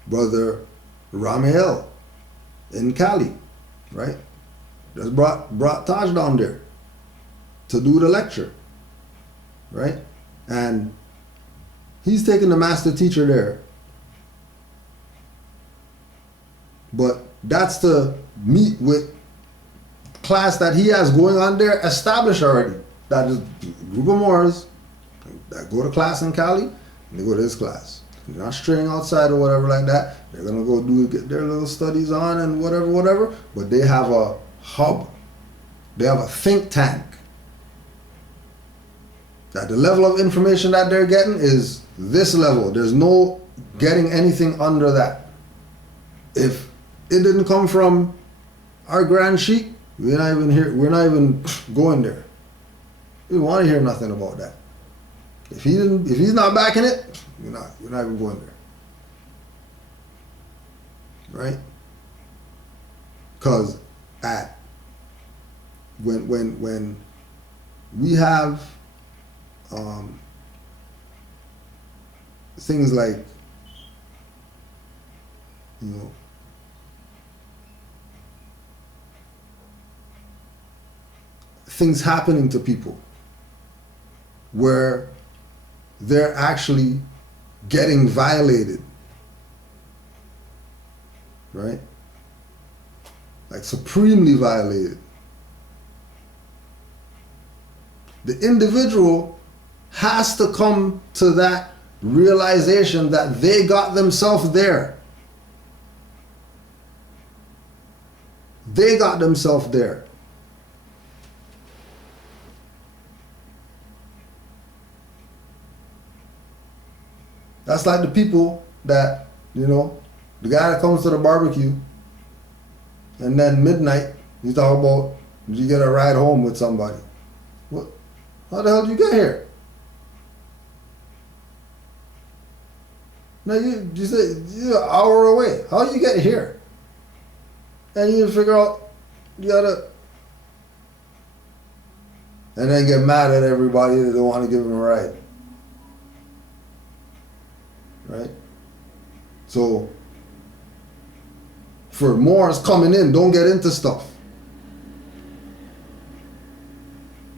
Brother Ramiel in Cali, right? Just brought Taj down there to do the lecture, right? And he's taking the master teacher there. But that's to meet with class that he has going on there established already. That is a group of Moors that go to class in Cali, and they go to his class. They're not straying outside or whatever like that. They're gonna go get their little studies on and whatever. But they have a hub. They have a think tank. That the level of information that they're getting is this level. There's no getting anything under that. If it didn't come from our Grand Sheikh, we're not even going there. We don't want to hear nothing about that. If he's not backing it, you're not even going there. Right? Because when we have things like, things happening to people where they're actually getting violated, right? Like supremely violated. The individual has to come to that realization that they got themselves there. They got themselves there. That's like the people that, the guy that comes to the barbecue and then midnight, you talk about, did you get a ride home with somebody? What? How the hell did you get here? No, you said you're an hour away. How did you get here? And you figure out, you gotta, and then get mad at everybody that don't want to give him a ride. Right? So, for Moors coming in, don't get into stuff.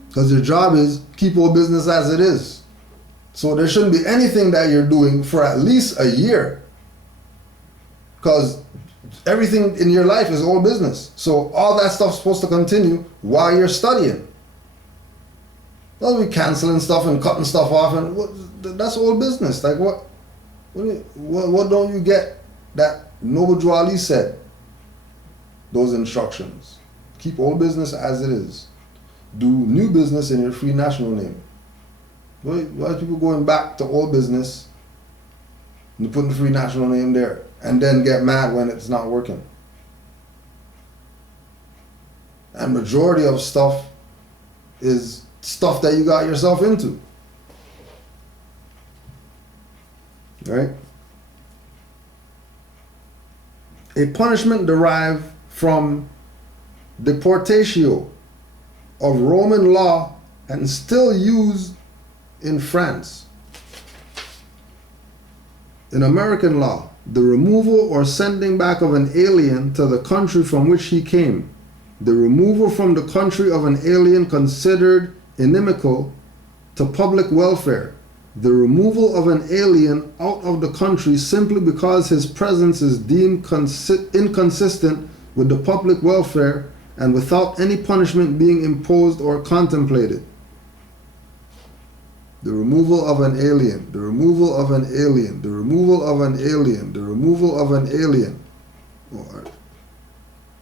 Because your job is keep all business as it is. So there shouldn't be anything that you're doing for at least a year. Because everything in your life is all business. So all that stuff's supposed to continue while you're studying. Don't be canceling stuff and cutting stuff off, and that's all business. Like what don't you get that Noble Drew Ali said? Those instructions. Keep all business as it is. Do new business in your free national name. Why are people going back to old business and putting the free national name there and then get mad when it's not working? And majority of stuff is stuff that you got yourself into. Right? A punishment derived from deportatio of Roman law and still used in France. In American law, the removal or sending back of an alien to the country from which he came. The removal from the country of an alien considered inimical to public welfare. The removal of an alien out of the country simply because his presence is deemed inconsistent with the public welfare and without any punishment being imposed or contemplated. The removal of an alien, the removal of an alien, the removal of an alien, the removal of an alien. Oh,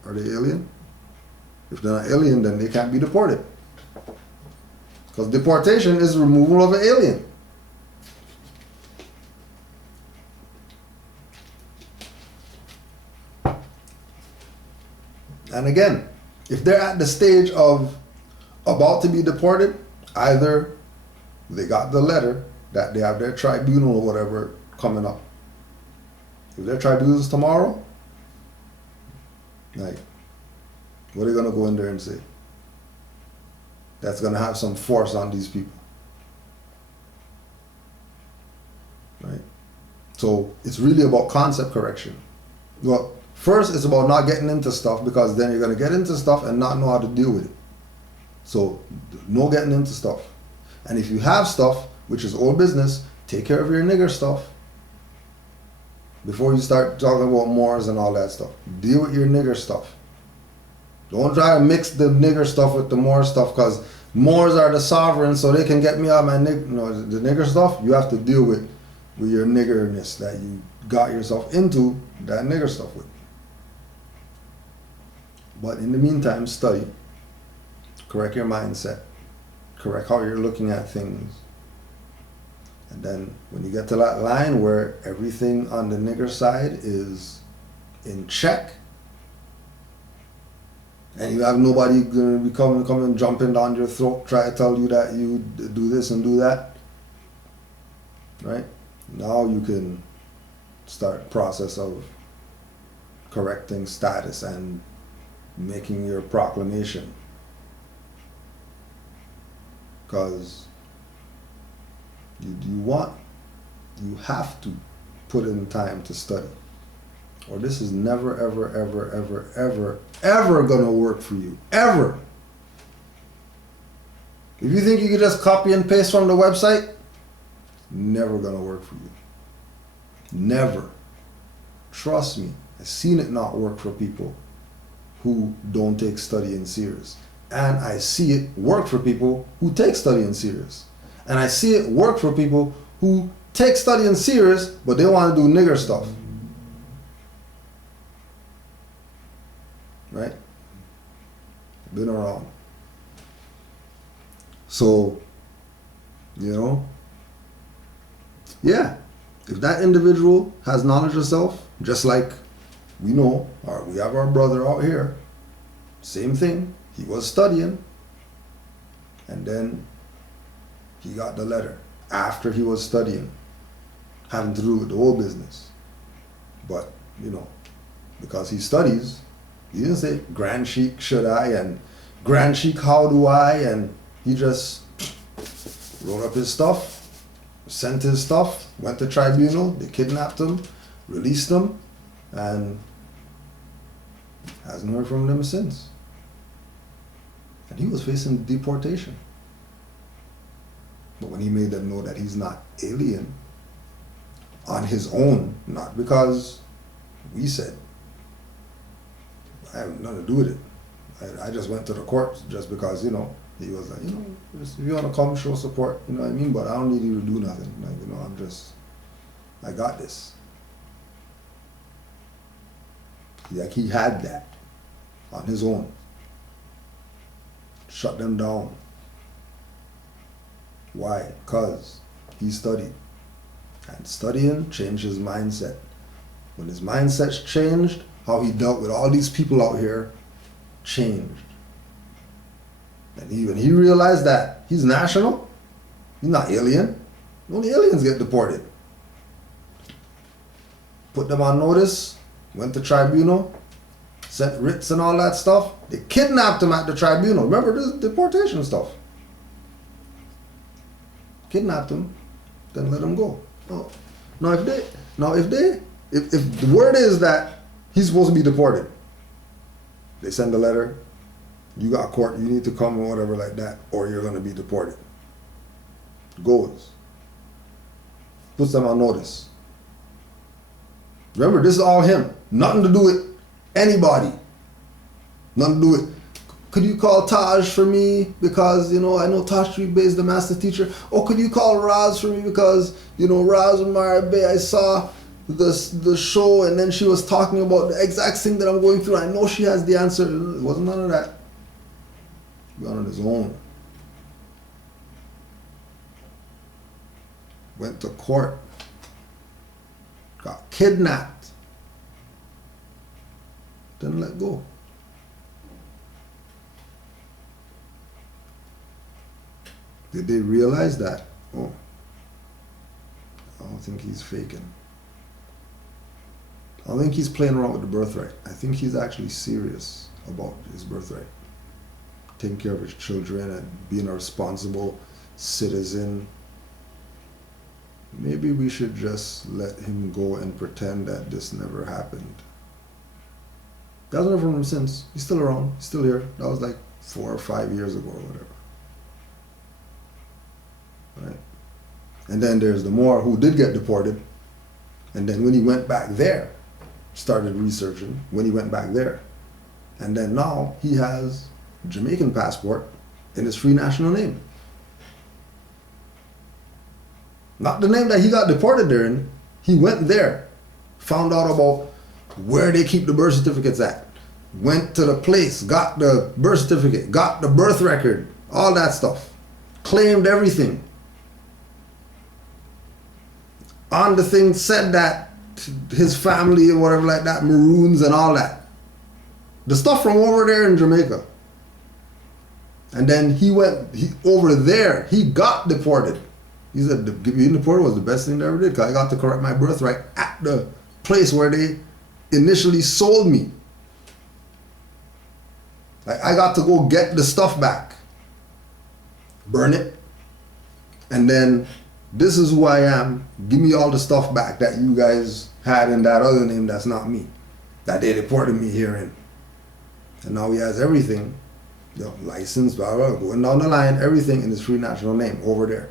are they alien? If they're not alien, then they can't be deported. Because deportation is removal of an alien. And again, if they're at the stage of about to be deported, either they got the letter that they have their tribunal or whatever coming up. If their tribunal is tomorrow, like, what are they going to go in there and say? That's going to have some force on these people. Right? So it's really about concept correction. Well, first, it's about not getting into stuff, because then you're going to get into stuff and not know how to deal with it. So, no getting into stuff. And if you have stuff, which is old business, take care of your nigger stuff before you start talking about Moors and all that stuff. Deal with your nigger stuff. Don't try to mix the nigger stuff with the Moor stuff, because Moors are the sovereigns, so they can get me out of my nigger. No, the nigger stuff, you have to deal with your niggerness that you got yourself into that nigger stuff with. But in the meantime, study. Correct your mindset. Correct how you're looking at things. And then when you get to that line where everything on the nigger side is in check, and you have nobody going to be coming jumping down your throat, try to tell you that you do this and do that, right? Now you can start process of correcting status and making your proclamation. Because you have to put in time to study. Or this is never, ever, ever, ever, ever, ever gonna work for you. Ever. If you think you can just copy and paste from the website, never gonna work for you. Never. Trust me, I've seen it not work for people who don't take studying serious. And I see it work for people who take studying serious. And I see it work for people who take studying serious, but they want to do nigger stuff. Right? Been around. So, yeah, if that individual has knowledge of self, just like we know, or we have our brother out here, same thing, he was studying, and then he got the letter after he was studying, having to do with the whole business. But, because he studies, he didn't say, Grand Sheik, should I, and Grand Sheik, how do I, and he just wrote up his stuff, sent his stuff, went to tribunal, they kidnapped him, released him, and hasn't heard from them since. And he was facing deportation. But when he made them know that he's not alien on his own, not because we said, I have nothing to do with it. I just went to the court just because, he was like, if you want to come show support, you know what I mean? But I don't need you to do nothing. I got this. Like he had that on his own. Shut them down. Why? Because he studied. And studying changed his mindset. When his mindset's changed, how he dealt with all these people out here changed. And when he realized that he's national, he's not alien. Only aliens get deported. Put them on notice, went to tribunal, sent writs and all that stuff. They kidnapped him at the tribunal. Remember this deportation stuff. Kidnapped him, then let him go. Now if the word is that he's supposed to be deported, they send a letter, you got court, you need to come or whatever like that, or you're gonna be deported. Goes. Puts them on notice. Remember, this is all him. Nothing to do with anybody. Nothing to do with, could you call Taj for me because, I know Taj Street Bay is the master teacher. Or could you call Raz for me because, Raz and Mara Bay, I saw the show and then she was talking about the exact thing that I'm going through. I know she has the answer. It wasn't none of that. He went on his own. Went to court. Got kidnapped. Then let go. Did they realize that? Oh, I don't think he's faking. I don't think he's playing around with the birthright. I think he's actually serious about his birthright. Taking care of his children and being a responsible citizen. Maybe we should just let him go and pretend that this never happened. He hasn't heard from him since. He's still around. He's still here. That was like 4 or 5 years ago or whatever. Right? And then there's the more who did get deported. And then when he went back there, started researching when he went back there. And then now he has a Jamaican passport in his free national name. Not the name that he got deported there in. He went there, found out about where they keep the birth certificates at, went to the place, got the birth certificate, got the birth record, all that stuff, claimed everything. On the thing said that his family and whatever like that, Maroons and all that. The stuff from over there in Jamaica. And then he went over there, he got deported. He said being deported was the best thing they ever did, because I got to correct my birthright at the place where they initially sold me. Like, I got to go get the stuff back, burn it, and then this is who I am. Give me all the stuff back that you guys had in that other name that's not me, that they deported me here in. And now he has everything, you know, license, blah, blah, blah, going down the line, everything in his free national name over there.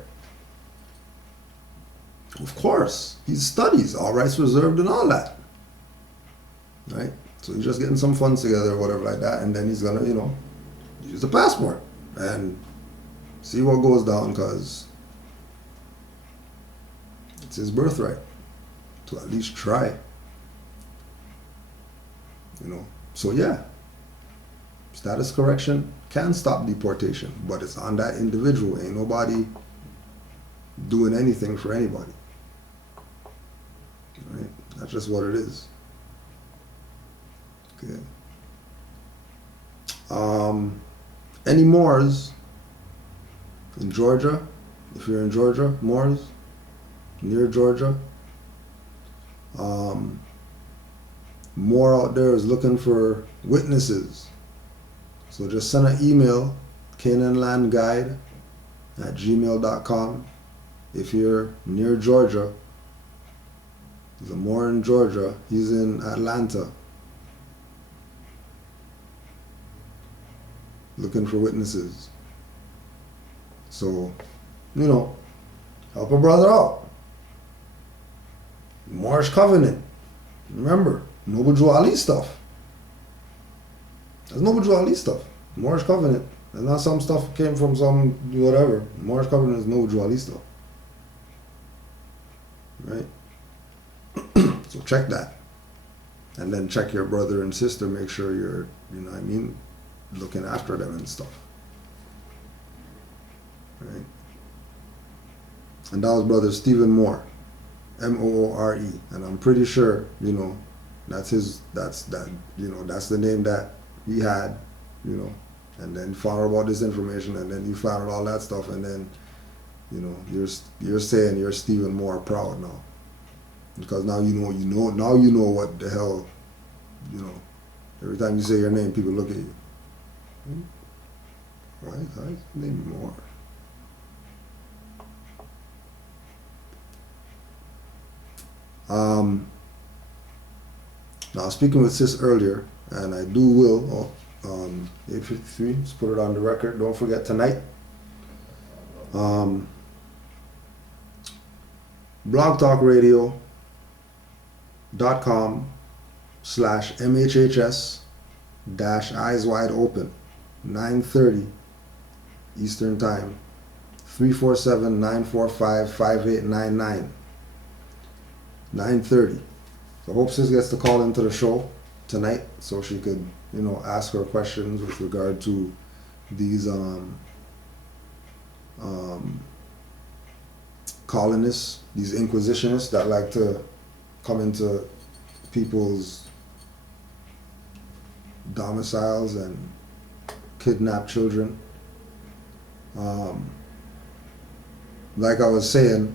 Of course, he studies, all rights reserved and all that. Right? So he's just getting some funds together or whatever like that, and then he's gonna, you know, use the passport and see what goes down, because it's his birthright to at least try. You know, so yeah, status correction can stop deportation, but it's on that individual. Ain't nobody doing anything for anybody. Right? That's just what it is. Okay. Any Moors in Georgia? If you're in Georgia, Moors near Georgia, Moore out there is looking for witnesses. So just send an email, canaanlandguide@gmail.com. If you're near Georgia, there's a Moore in Georgia. He's in Atlanta, looking for witnesses. So, you know, help a brother out. Moorish Covenant. Remember, Noble Drew Ali stuff. That's Noble Drew Ali stuff. Moorish Covenant. And not some stuff came from some whatever. Moorish Covenant is Noble Drew Ali stuff. Right? So check that. And then check your brother and sister. Make sure you're, you know what I mean, looking after them and stuff. Right? And that was brother Stephen Moore. Moore. And I'm pretty sure, you know, that's the name that he had, you know, and then found out about this information, and then you found out all that stuff, and then, you know, you're saying you're Stephen Moore proud now, because now you know what the hell, you know, every time you say your name, people look at you. Why is his name Moore? Now, speaking with Sis earlier, and I will, 8:53, let's put it on the record. Don't forget tonight. blogtalkradio.com/MHHS-Eyes Wide Open, 9:30 Eastern Time, 347-945-5899. 9:30. So I hope Sis gets to call into the show tonight, so she could, you know, ask her questions with regard to these colonists, these inquisitionists that like to come into people's domiciles and kidnap children. Like I was saying,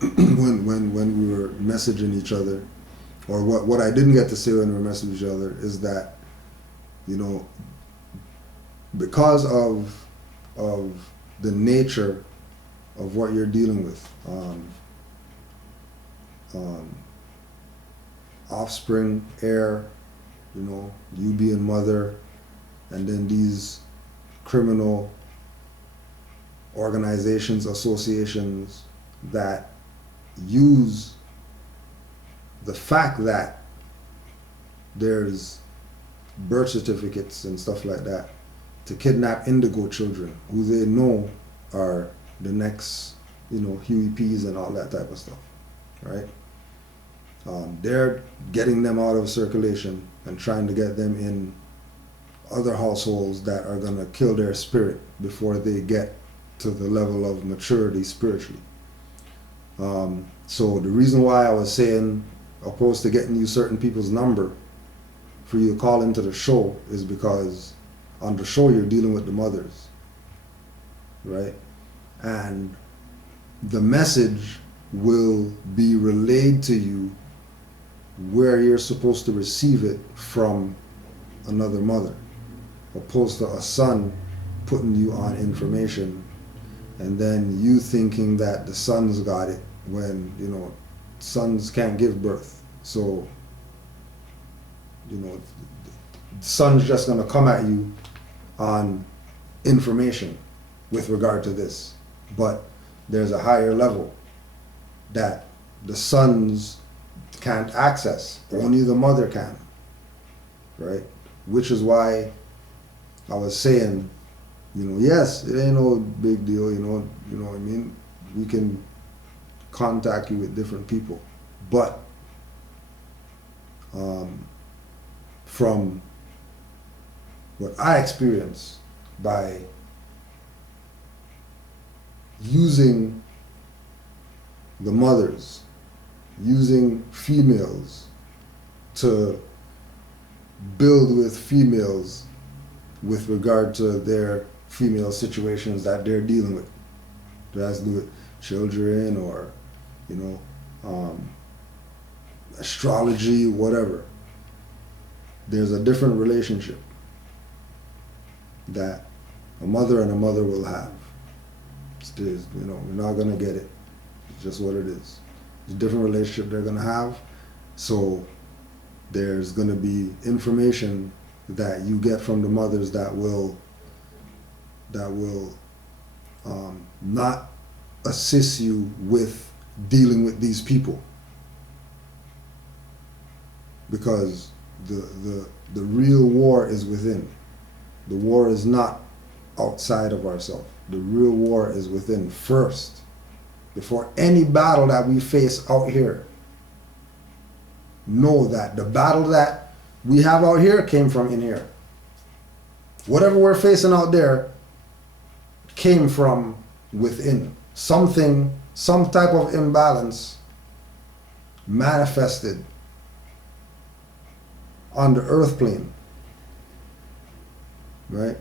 when we were messaging each other, or what I didn't get to say when we were messaging each other, is that, you know, because of the nature of what you're dealing with, offspring, heir, you know, you being mother, and then these criminal organizations, associations that use the fact that there's birth certificates and stuff like that to kidnap indigo children who they know are the next, you know, Huey P's and all that type of stuff, right? They're getting them out of circulation and trying to get them in other households that are going to kill their spirit before they get to the level of maturity spiritually. So the reason why I was saying, opposed to getting you certain people's number for you to call into the show, is because on the show you're dealing with the mothers, right? And the message will be relayed to you where you're supposed to receive it from another mother, opposed to a son putting you on information and then you thinking that the son's got it when, you know, sons can't give birth. So, you know, the son's just going to come at you on information with regard to this. But there's a higher level that the sons can't access. Only the mother can. Right? Which is why I was saying, you know, yes, it ain't no big deal, you know what I mean? We can contact you with different people. But from what I experienced by using the mothers, using females to build with females with regard to their female situations that they're dealing with. That has to do with children or, you know, astrology, whatever. There's a different relationship that a mother and a mother will have. You know, we're not gonna get it. It's just what it is. It's a different relationship they're gonna have. So there's gonna be information that you get from the mothers that will not assist you with dealing with these people, because the real war is within. The war is not outside of ourselves. The real war is within first. Before any battle that we face out here, know that the battle that we have out here came from in here. Whatever we're facing out there came from within. Something, some type of imbalance manifested on the earth plane. Right?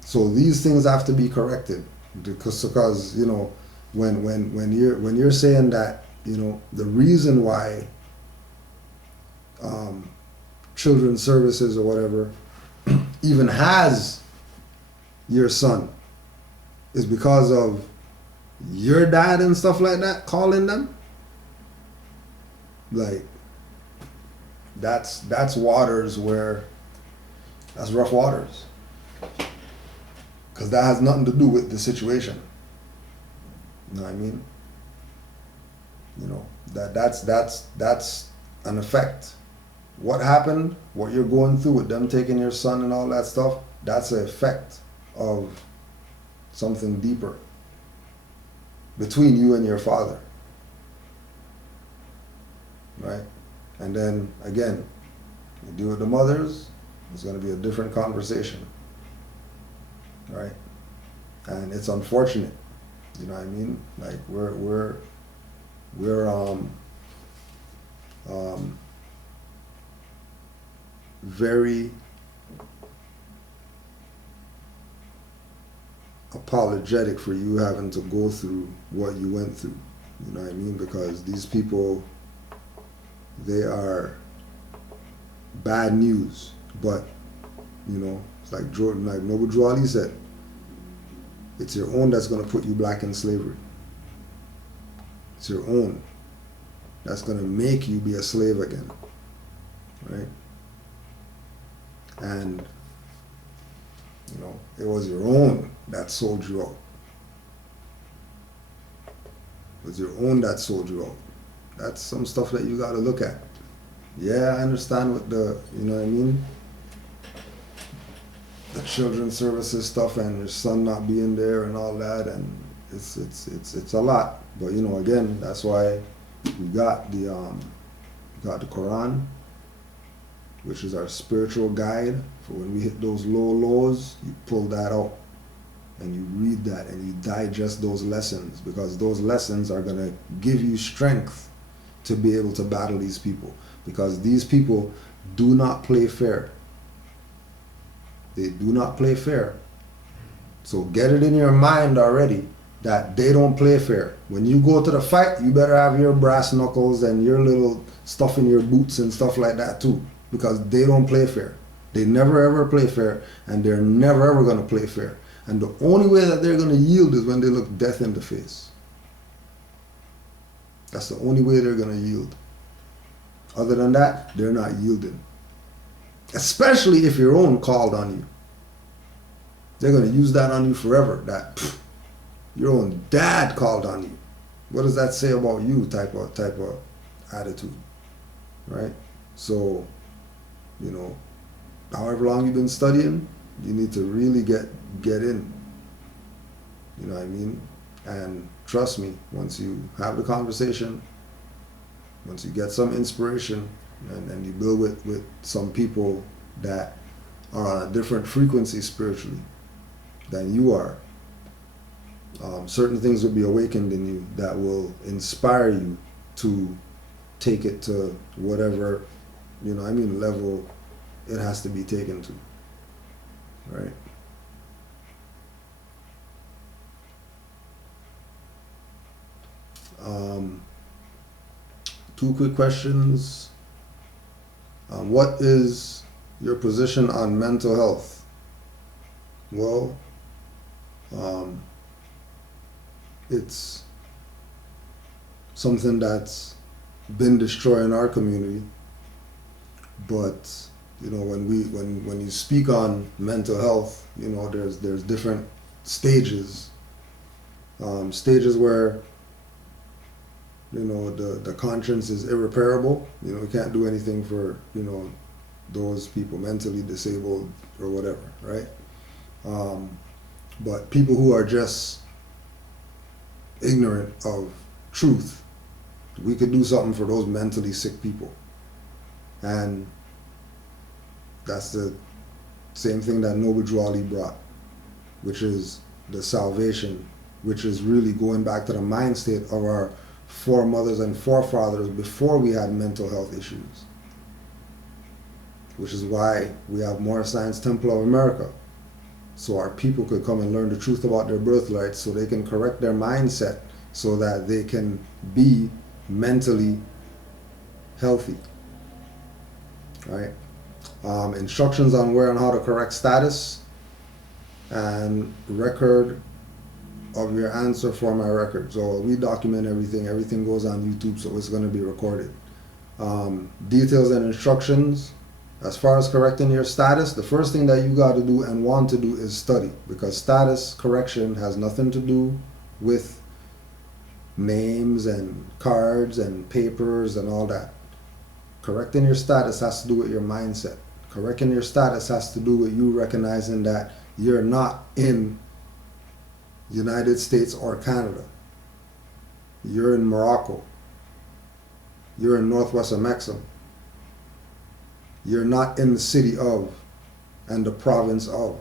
So these things have to be corrected, because you know, when you're saying that, you know, the reason why children's services or whatever even has your son is because of your dad and stuff like that calling them, like that's waters where that's rough waters, because that has nothing to do with the situation. You know what I mean? You know, that's an effect. What happened, what you're going through with them taking your son and all that stuff, that's an effect of something deeper between you and your father. Right? And then again, you deal with the mothers, it's going to be a different conversation. Right? And it's unfortunate. You know what I mean? Like we're very apologetic for you having to go through what you went through. You know what I mean? Because these people, they are bad news. But, you know, it's like Noble Drew Ali said, it's your own that's going to put you back in slavery. It's your own that's going to make you be a slave again. Right? And, you know, it was your own that sold you out. It was your own that sold you out. That's some stuff that you got to look at. Yeah, I understand what the, you know what I mean? The children's services stuff and your son not being there and all that, and it's a lot. But you know, again, that's why we got the Quran, which is our spiritual guide for when we hit those low lows. You pull that out and you read that and you digest those lessons, because those lessons are going to give you strength to be able to battle these people, because these people do not play fair. They do not play fair. So get it in your mind already that they don't play fair. When you go to the fight, you better have your brass knuckles and your little stuff in your boots and stuff like that too, because they don't play fair. They never ever play fair, and they're never ever going to play fair. And the only way that they're going to yield is when they look death in the face. That's the only way they're going to yield. Other than that, they're not yielding. Especially if your own called on you. They're going to use that on you forever. That your own dad called on you. What does that say about you? Type of attitude, right? So, you know, however long you've been studying, you need to really get in. You know what I mean? And trust me, once you have the conversation, once you get some inspiration, and you build with some people that are on a different frequency spiritually than you are, certain things will be awakened in you that will inspire you to take it to whatever, you know, I mean, level it has to be taken to, right? Two quick questions. What is your position on mental health? Well, it's something that's been destroying our community, but you know, when you speak on mental health, you know, there's different stages. Stages where, you know, the conscience is irreparable. You know, we can't do anything for, you know, those people mentally disabled or whatever, right? But people who are just ignorant of truth, we could do something for those mentally sick people. And that's the same thing that Noble Drew Ali brought, which is the salvation, which is really going back to the mind state of our foremothers and forefathers before we had mental health issues. Which is why we have Morris Science Temple of America. So our people could come and learn the truth about their birthright, so they can correct their mindset so that they can be mentally healthy. Right? Instructions on where and how to correct status, and record of your answer for my record. So we document everything. Everything goes on YouTube, so it's going to be recorded. Details and instructions. As far as correcting your status, the first thing that you got to do and want to do is study, because status correction has nothing to do with names and cards and papers and all that. Correcting your status has to do with your mindset. Correcting your status has to do with you recognizing that you're not in United States or Canada. You're in Morocco. You're in Northwestern Mexico. You're not in the city of and the province of.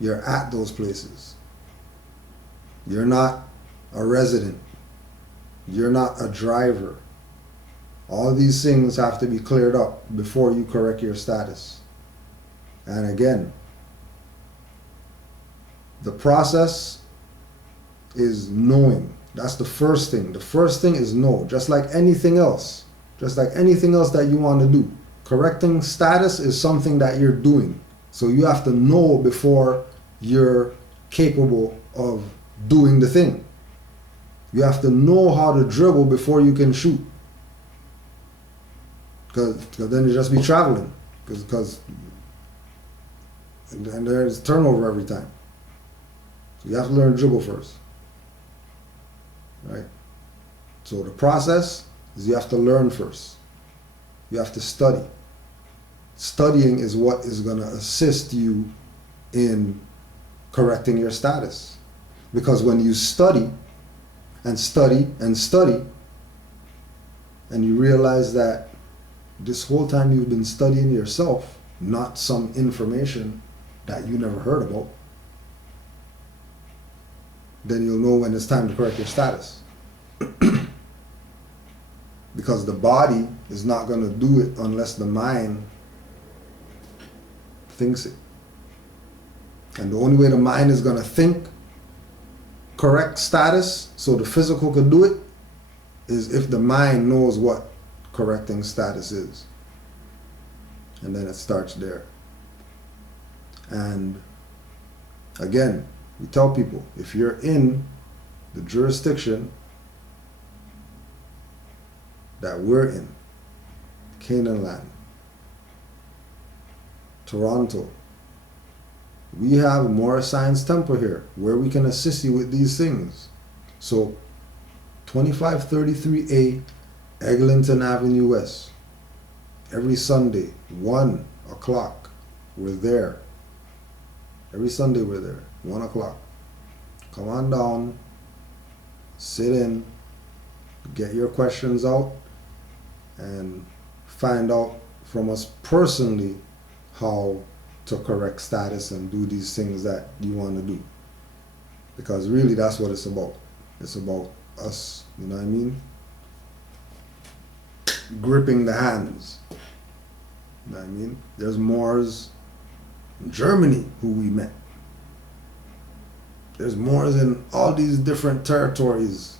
You're at those places. You're not a resident. You're not a driver. All these things have to be cleared up before you correct your status. And again, the process is knowing. That's the first thing. The first thing is know, just like anything else. Just like anything else that you want to do. Correcting status is something that you're doing. So you have to know before you're capable of doing the thing. You have to know how to dribble before you can shoot. Because then you just be traveling. And there's turnover every time. So you have to learn dribble first. Right? So the process is you have to learn first. You have to study. Studying is what is going to assist you in correcting your status. Because when you study and study and study, and you realize that this whole time you've been studying yourself, not some information that you never heard about, then you'll know when it's time to correct your status. Because the body is not going to do it unless the mind thinks it. And the only way the mind is going to think correct status, so the physical can do it, is if the mind knows what correcting status is. And then it starts there. And again, we tell people, if you're in the jurisdiction that we're in, Canaanland, Toronto, we have Morris Science Temple here where we can assist you with these things. So 2533A Eglinton Avenue West, every Sunday 1 o'clock we're there. Every Sunday we're there 1 o'clock. Come on down, sit in, get your questions out, and find out from us personally how to correct status and do these things that you want to do. Because really that's what it's about. It's about us, you know what I mean? Gripping the hands. You know what I mean? There's Moors in Germany who we met. There's Moors in all these different territories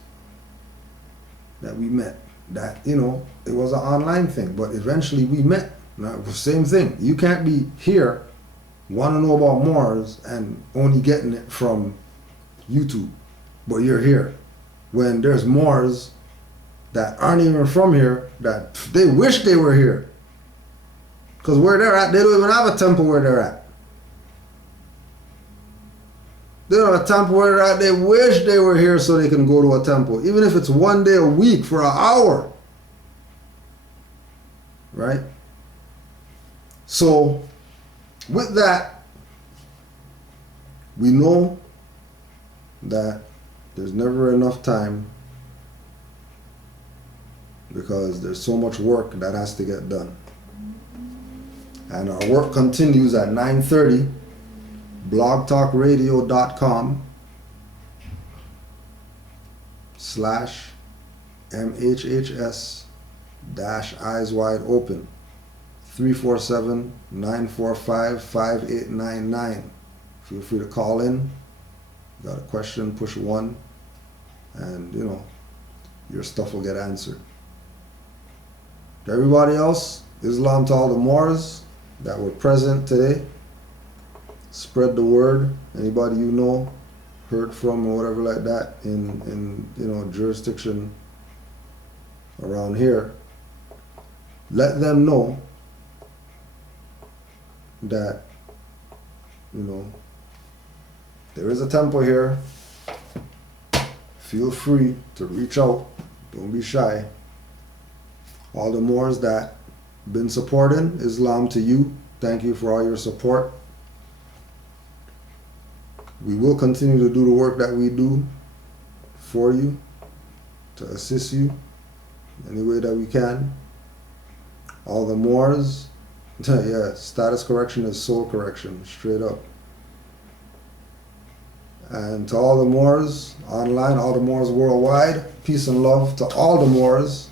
that we met. That, you know, it was an online thing, but eventually we met. Now, same thing. You can't be here, want to know about Moors, and only getting it from YouTube, but you're here. When there's Moors that aren't even from here, that they wish they were here. Because where they're at, they don't even have a temple where they're at. They don't have a temple where they're at. They wish they were here so they can go to a temple. Even if it's 1 day a week for an hour. Right? So, with that, we know that there's never enough time because there's so much work that has to get done. And our work continues at 9:30, blogtalkradio.com/MHHS-eyes wide open. 347-945-5899. Feel free to call in. Got a question, push 1, and you know, your stuff will get answered. To everybody else, Islam to all the Moors that were present today. Spread the word. Anybody you know, heard from, or whatever like that in you know, jurisdiction around here, let them know that, you know, there is a temple here. Feel free to reach out. Don't be shy. All the Moors that been supporting Islam to you, thank you for all your support. We will continue to do the work that we do for you, to assist you any way that we can. All the Moors, yeah, status correction is soul correction, straight up. And to all the Moors online, all the Moors worldwide, peace and love to all the Moors.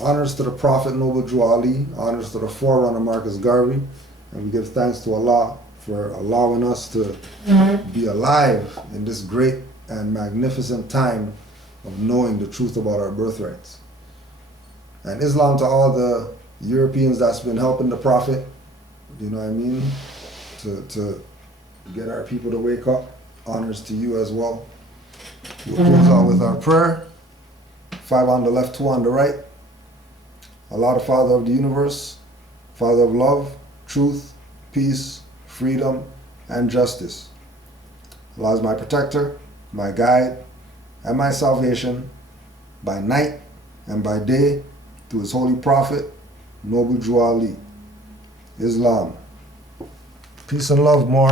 Honors to the Prophet Noble Drew Ali, honors to the forerunner Marcus Garvey, and we give thanks to Allah for allowing us to be alive in this great and magnificent time of knowing the truth about our birthrights. And Islam to all the Europeans that's been helping the Prophet, you know what I mean, to get our people to wake up. Honors to you as well. We'll close out with our prayer. 5 on the left, 2 on the right. Allah, the Father of the universe, Father of love, truth, peace, freedom, and justice. Allah is my protector, my guide, and my salvation by night and by day through His holy prophet, Noble Drew Ali. Islam. Peace and love, more.